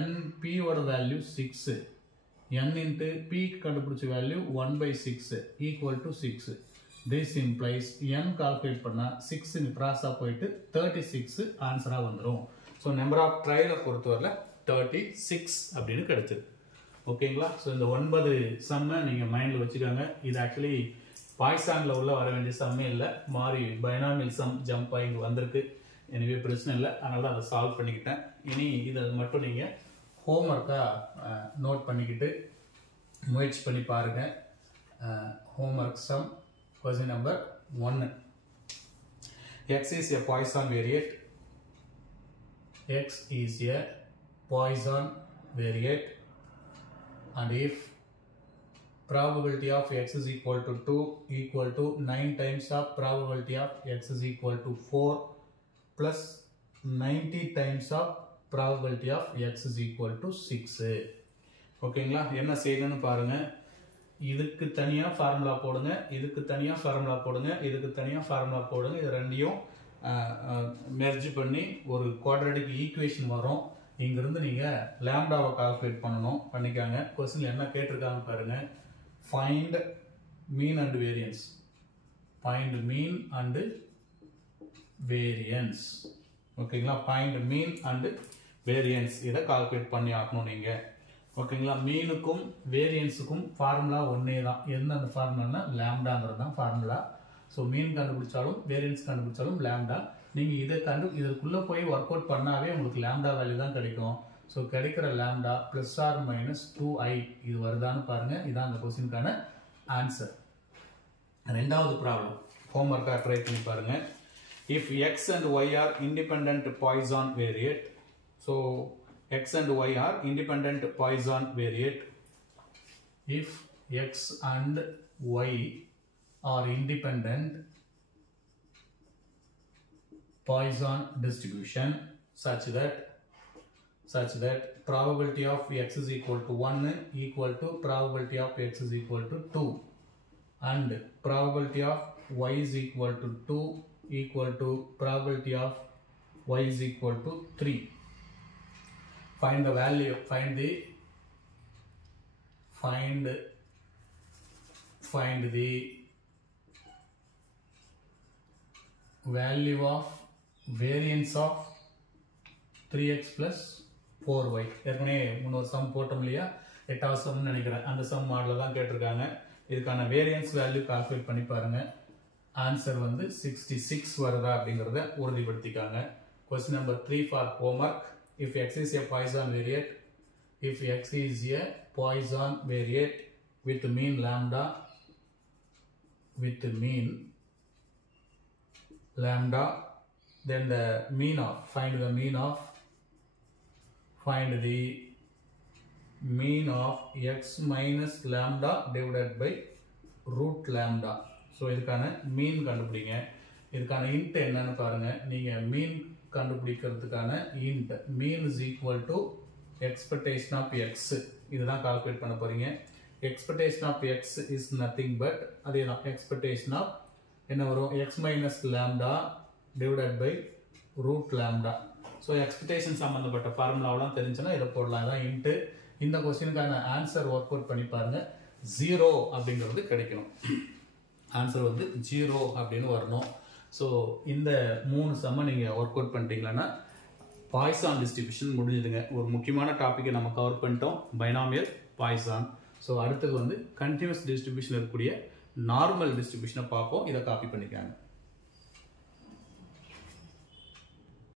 NPயோட வேல்யூ 6, N இன்ட்டு P கண்டுபிடிச்ச value 1/6 equal to 6. This implies N calculate பண்ணால் 6 கிராஸாக போயிட்டு 36 ஆன்சராக வந்துடும். ஸோ நம்பர் ஆஃப் ட்ரையலை பொறுத்தவரையில் 36 அப்படின்னு கிடைச்சிது. ஓகேங்களா, ஸோ இந்த 9 சம்மை நீங்கள் மைண்டில் வச்சுக்கோங்க. இது ஆக்சுவலி பாய்சானில் உள்ள வர வேண்டிய சம்மே இல்லை, மாறி பைனாமியல் சம் ஜம்ப் ஆகி இங்கே வந்திருக்கு. எனவே பிரச்சனை இல்லை, அதனால தான் அதை சால்வ் பண்ணிக்கிட்டேன். இனி இதை மட்டும் நீங்கள் ஹோம்ஒர்க்காக நோட் பண்ணிக்கிட்டு முயற்சி பண்ணி பாருங்கள். Homework sum question number 1. X is a Poisson variate. X is a Poisson variate, and if probability of x is equal to 2 equal to 9 times of probability of x is equal to 4 plus 90 times of probability of x is equal to 6. ஓகேங்களா, என்ன செய்யணும்னு பாருங்க. இதுக்கு தனியாக ஃபார்முலா போடுங்க, இதுக்கு தனியாக ஃபார்முலா போடுங்க, இதுக்கு தனியாக ஃபார்முலா போடுங்க. இது ரெண்டையும் மெர்ஜ் பண்ணி ஒரு குவாட்ரேட்டிக் ஈக்குவேஷன் வரும். இங்கிருந்து நீங்கள் லாம்டாவை கால்குலேட் பண்ணணும். பண்ணிக்காங்க. கொஸ்டின் என்ன கேட்டிருக்காங்க பாருங்க. Find mean and variance. Find mean and variance. ஓகேங்களா, find mean and variance இதை கால்குலேட் பண்ணி ஆகணும் நீங்கள். ஓகேங்களா, மீனுக்கும் வேரியன்ஸுக்கும் ஃபார்முலா ஒன்றே தான். என்ன அந்த ஃபார்முலானா லாம்டாங்கிறது தான் ஃபார்முலா. ஸோ மீன் கண்டுபிடிச்சாலும் வேரியன்ஸ் கண்டுபிடிச்சாலும் லாம்டா. நீங்கள் இதுக்குள்ளே போய் ஒர்க் அவுட் பண்ணாவே உங்களுக்கு லாம்டா வேல்யூ தான் கிடைக்கும். ஸோ கிடைக்கிற லாம்டா +or-2i இது வருதான்னு பாருங்கள். இதான் அந்த கொஸ்டினுக்கான ஆன்சர். ரெண்டாவது ப்ராப்ளம் ஹோம்ஒர்க்காக ட்ரை பண்ணி பாருங்கள். If x and y are independent Poisson variate. So x and y are independent Poisson variate. If x and y are independent Poisson distribution such that probability of x is equal to 1 equal to probability of x is equal to 2 and probability of y is equal to 2 equal to probability of y is equal to 3. Find the value, find the value of variance of 3x plus 4y. ஏற்கனவே முன்னொரு சம் போட்டோம் இல்லையா, 8வது சம்னு நினைக்கிறேன். அந்த சம் மாடலில் தான் கேட்டிருக்காங்க. இதுக்கான வேரியன்ஸ் வேல்யூ கால்குலேட் பண்ணி பாருங்க. ஆன்சர் வந்து 66 வருதா அப்படிங்கிறத உறுதிப்படுத்திக்காங்க. Question number 3 for homework. If x is a Poisson variate, with mean lambda, then the mean of, find the mean of x minus lambda divided by root lambda. So இதுக்கான மீன் கண்டுபிடிங்க. இதுக்கான இன்ட் என்னன்னு பாருங்க. நீங்கள் மீன் கண்டுபிடிக்கிறதுக்கான hint mean is equal to expectation of x. இதுதான் கால்குலேட் பண்ண போறீங்க. Expectation of x is nothing but அதே தான் எக்ஸ்பெக்டேஷன் ஆஃப் என்ன வரும், x minus lambda divided by root lambda. So expectation சம்மந்தப்பட்ட ஃபார்முலாவெலாம் தெரிஞ்சுன்னா இதை போடலாம். அதான் இன்ட்டு இந்த கொஸ்டினுக்கான ஆன்சர் ஒர்க் அவுட் பண்ணி பாருங்கள். 0 அப்படிங்கிறது கிடைக்கணும். ஆன்சர் வந்து 0 அப்படின்னு வரணும். ஸோ இந்த 3 சம்மை நீங்கள் ஒர்க் அவுட் பண்ணிட்டீங்களன்னா பாய்சான் டிஸ்ட்ரிபியூஷன் முடிஞ்சுதுங்க. ஒரு முக்கியமான டாப்பிக்கை நம்ம கவர் பண்ணிட்டோம், பைனாமியல் பாய்சான். ஸோ அடுத்தது வந்து கண்டினியூஸ் டிஸ்ட்ரிபியூஷன் இருக்கக்கூடிய நார்மல் டிஸ்ட்ரிபியூஷனை பார்ப்போம். இதை காப்பி பண்ணிக்காங்க.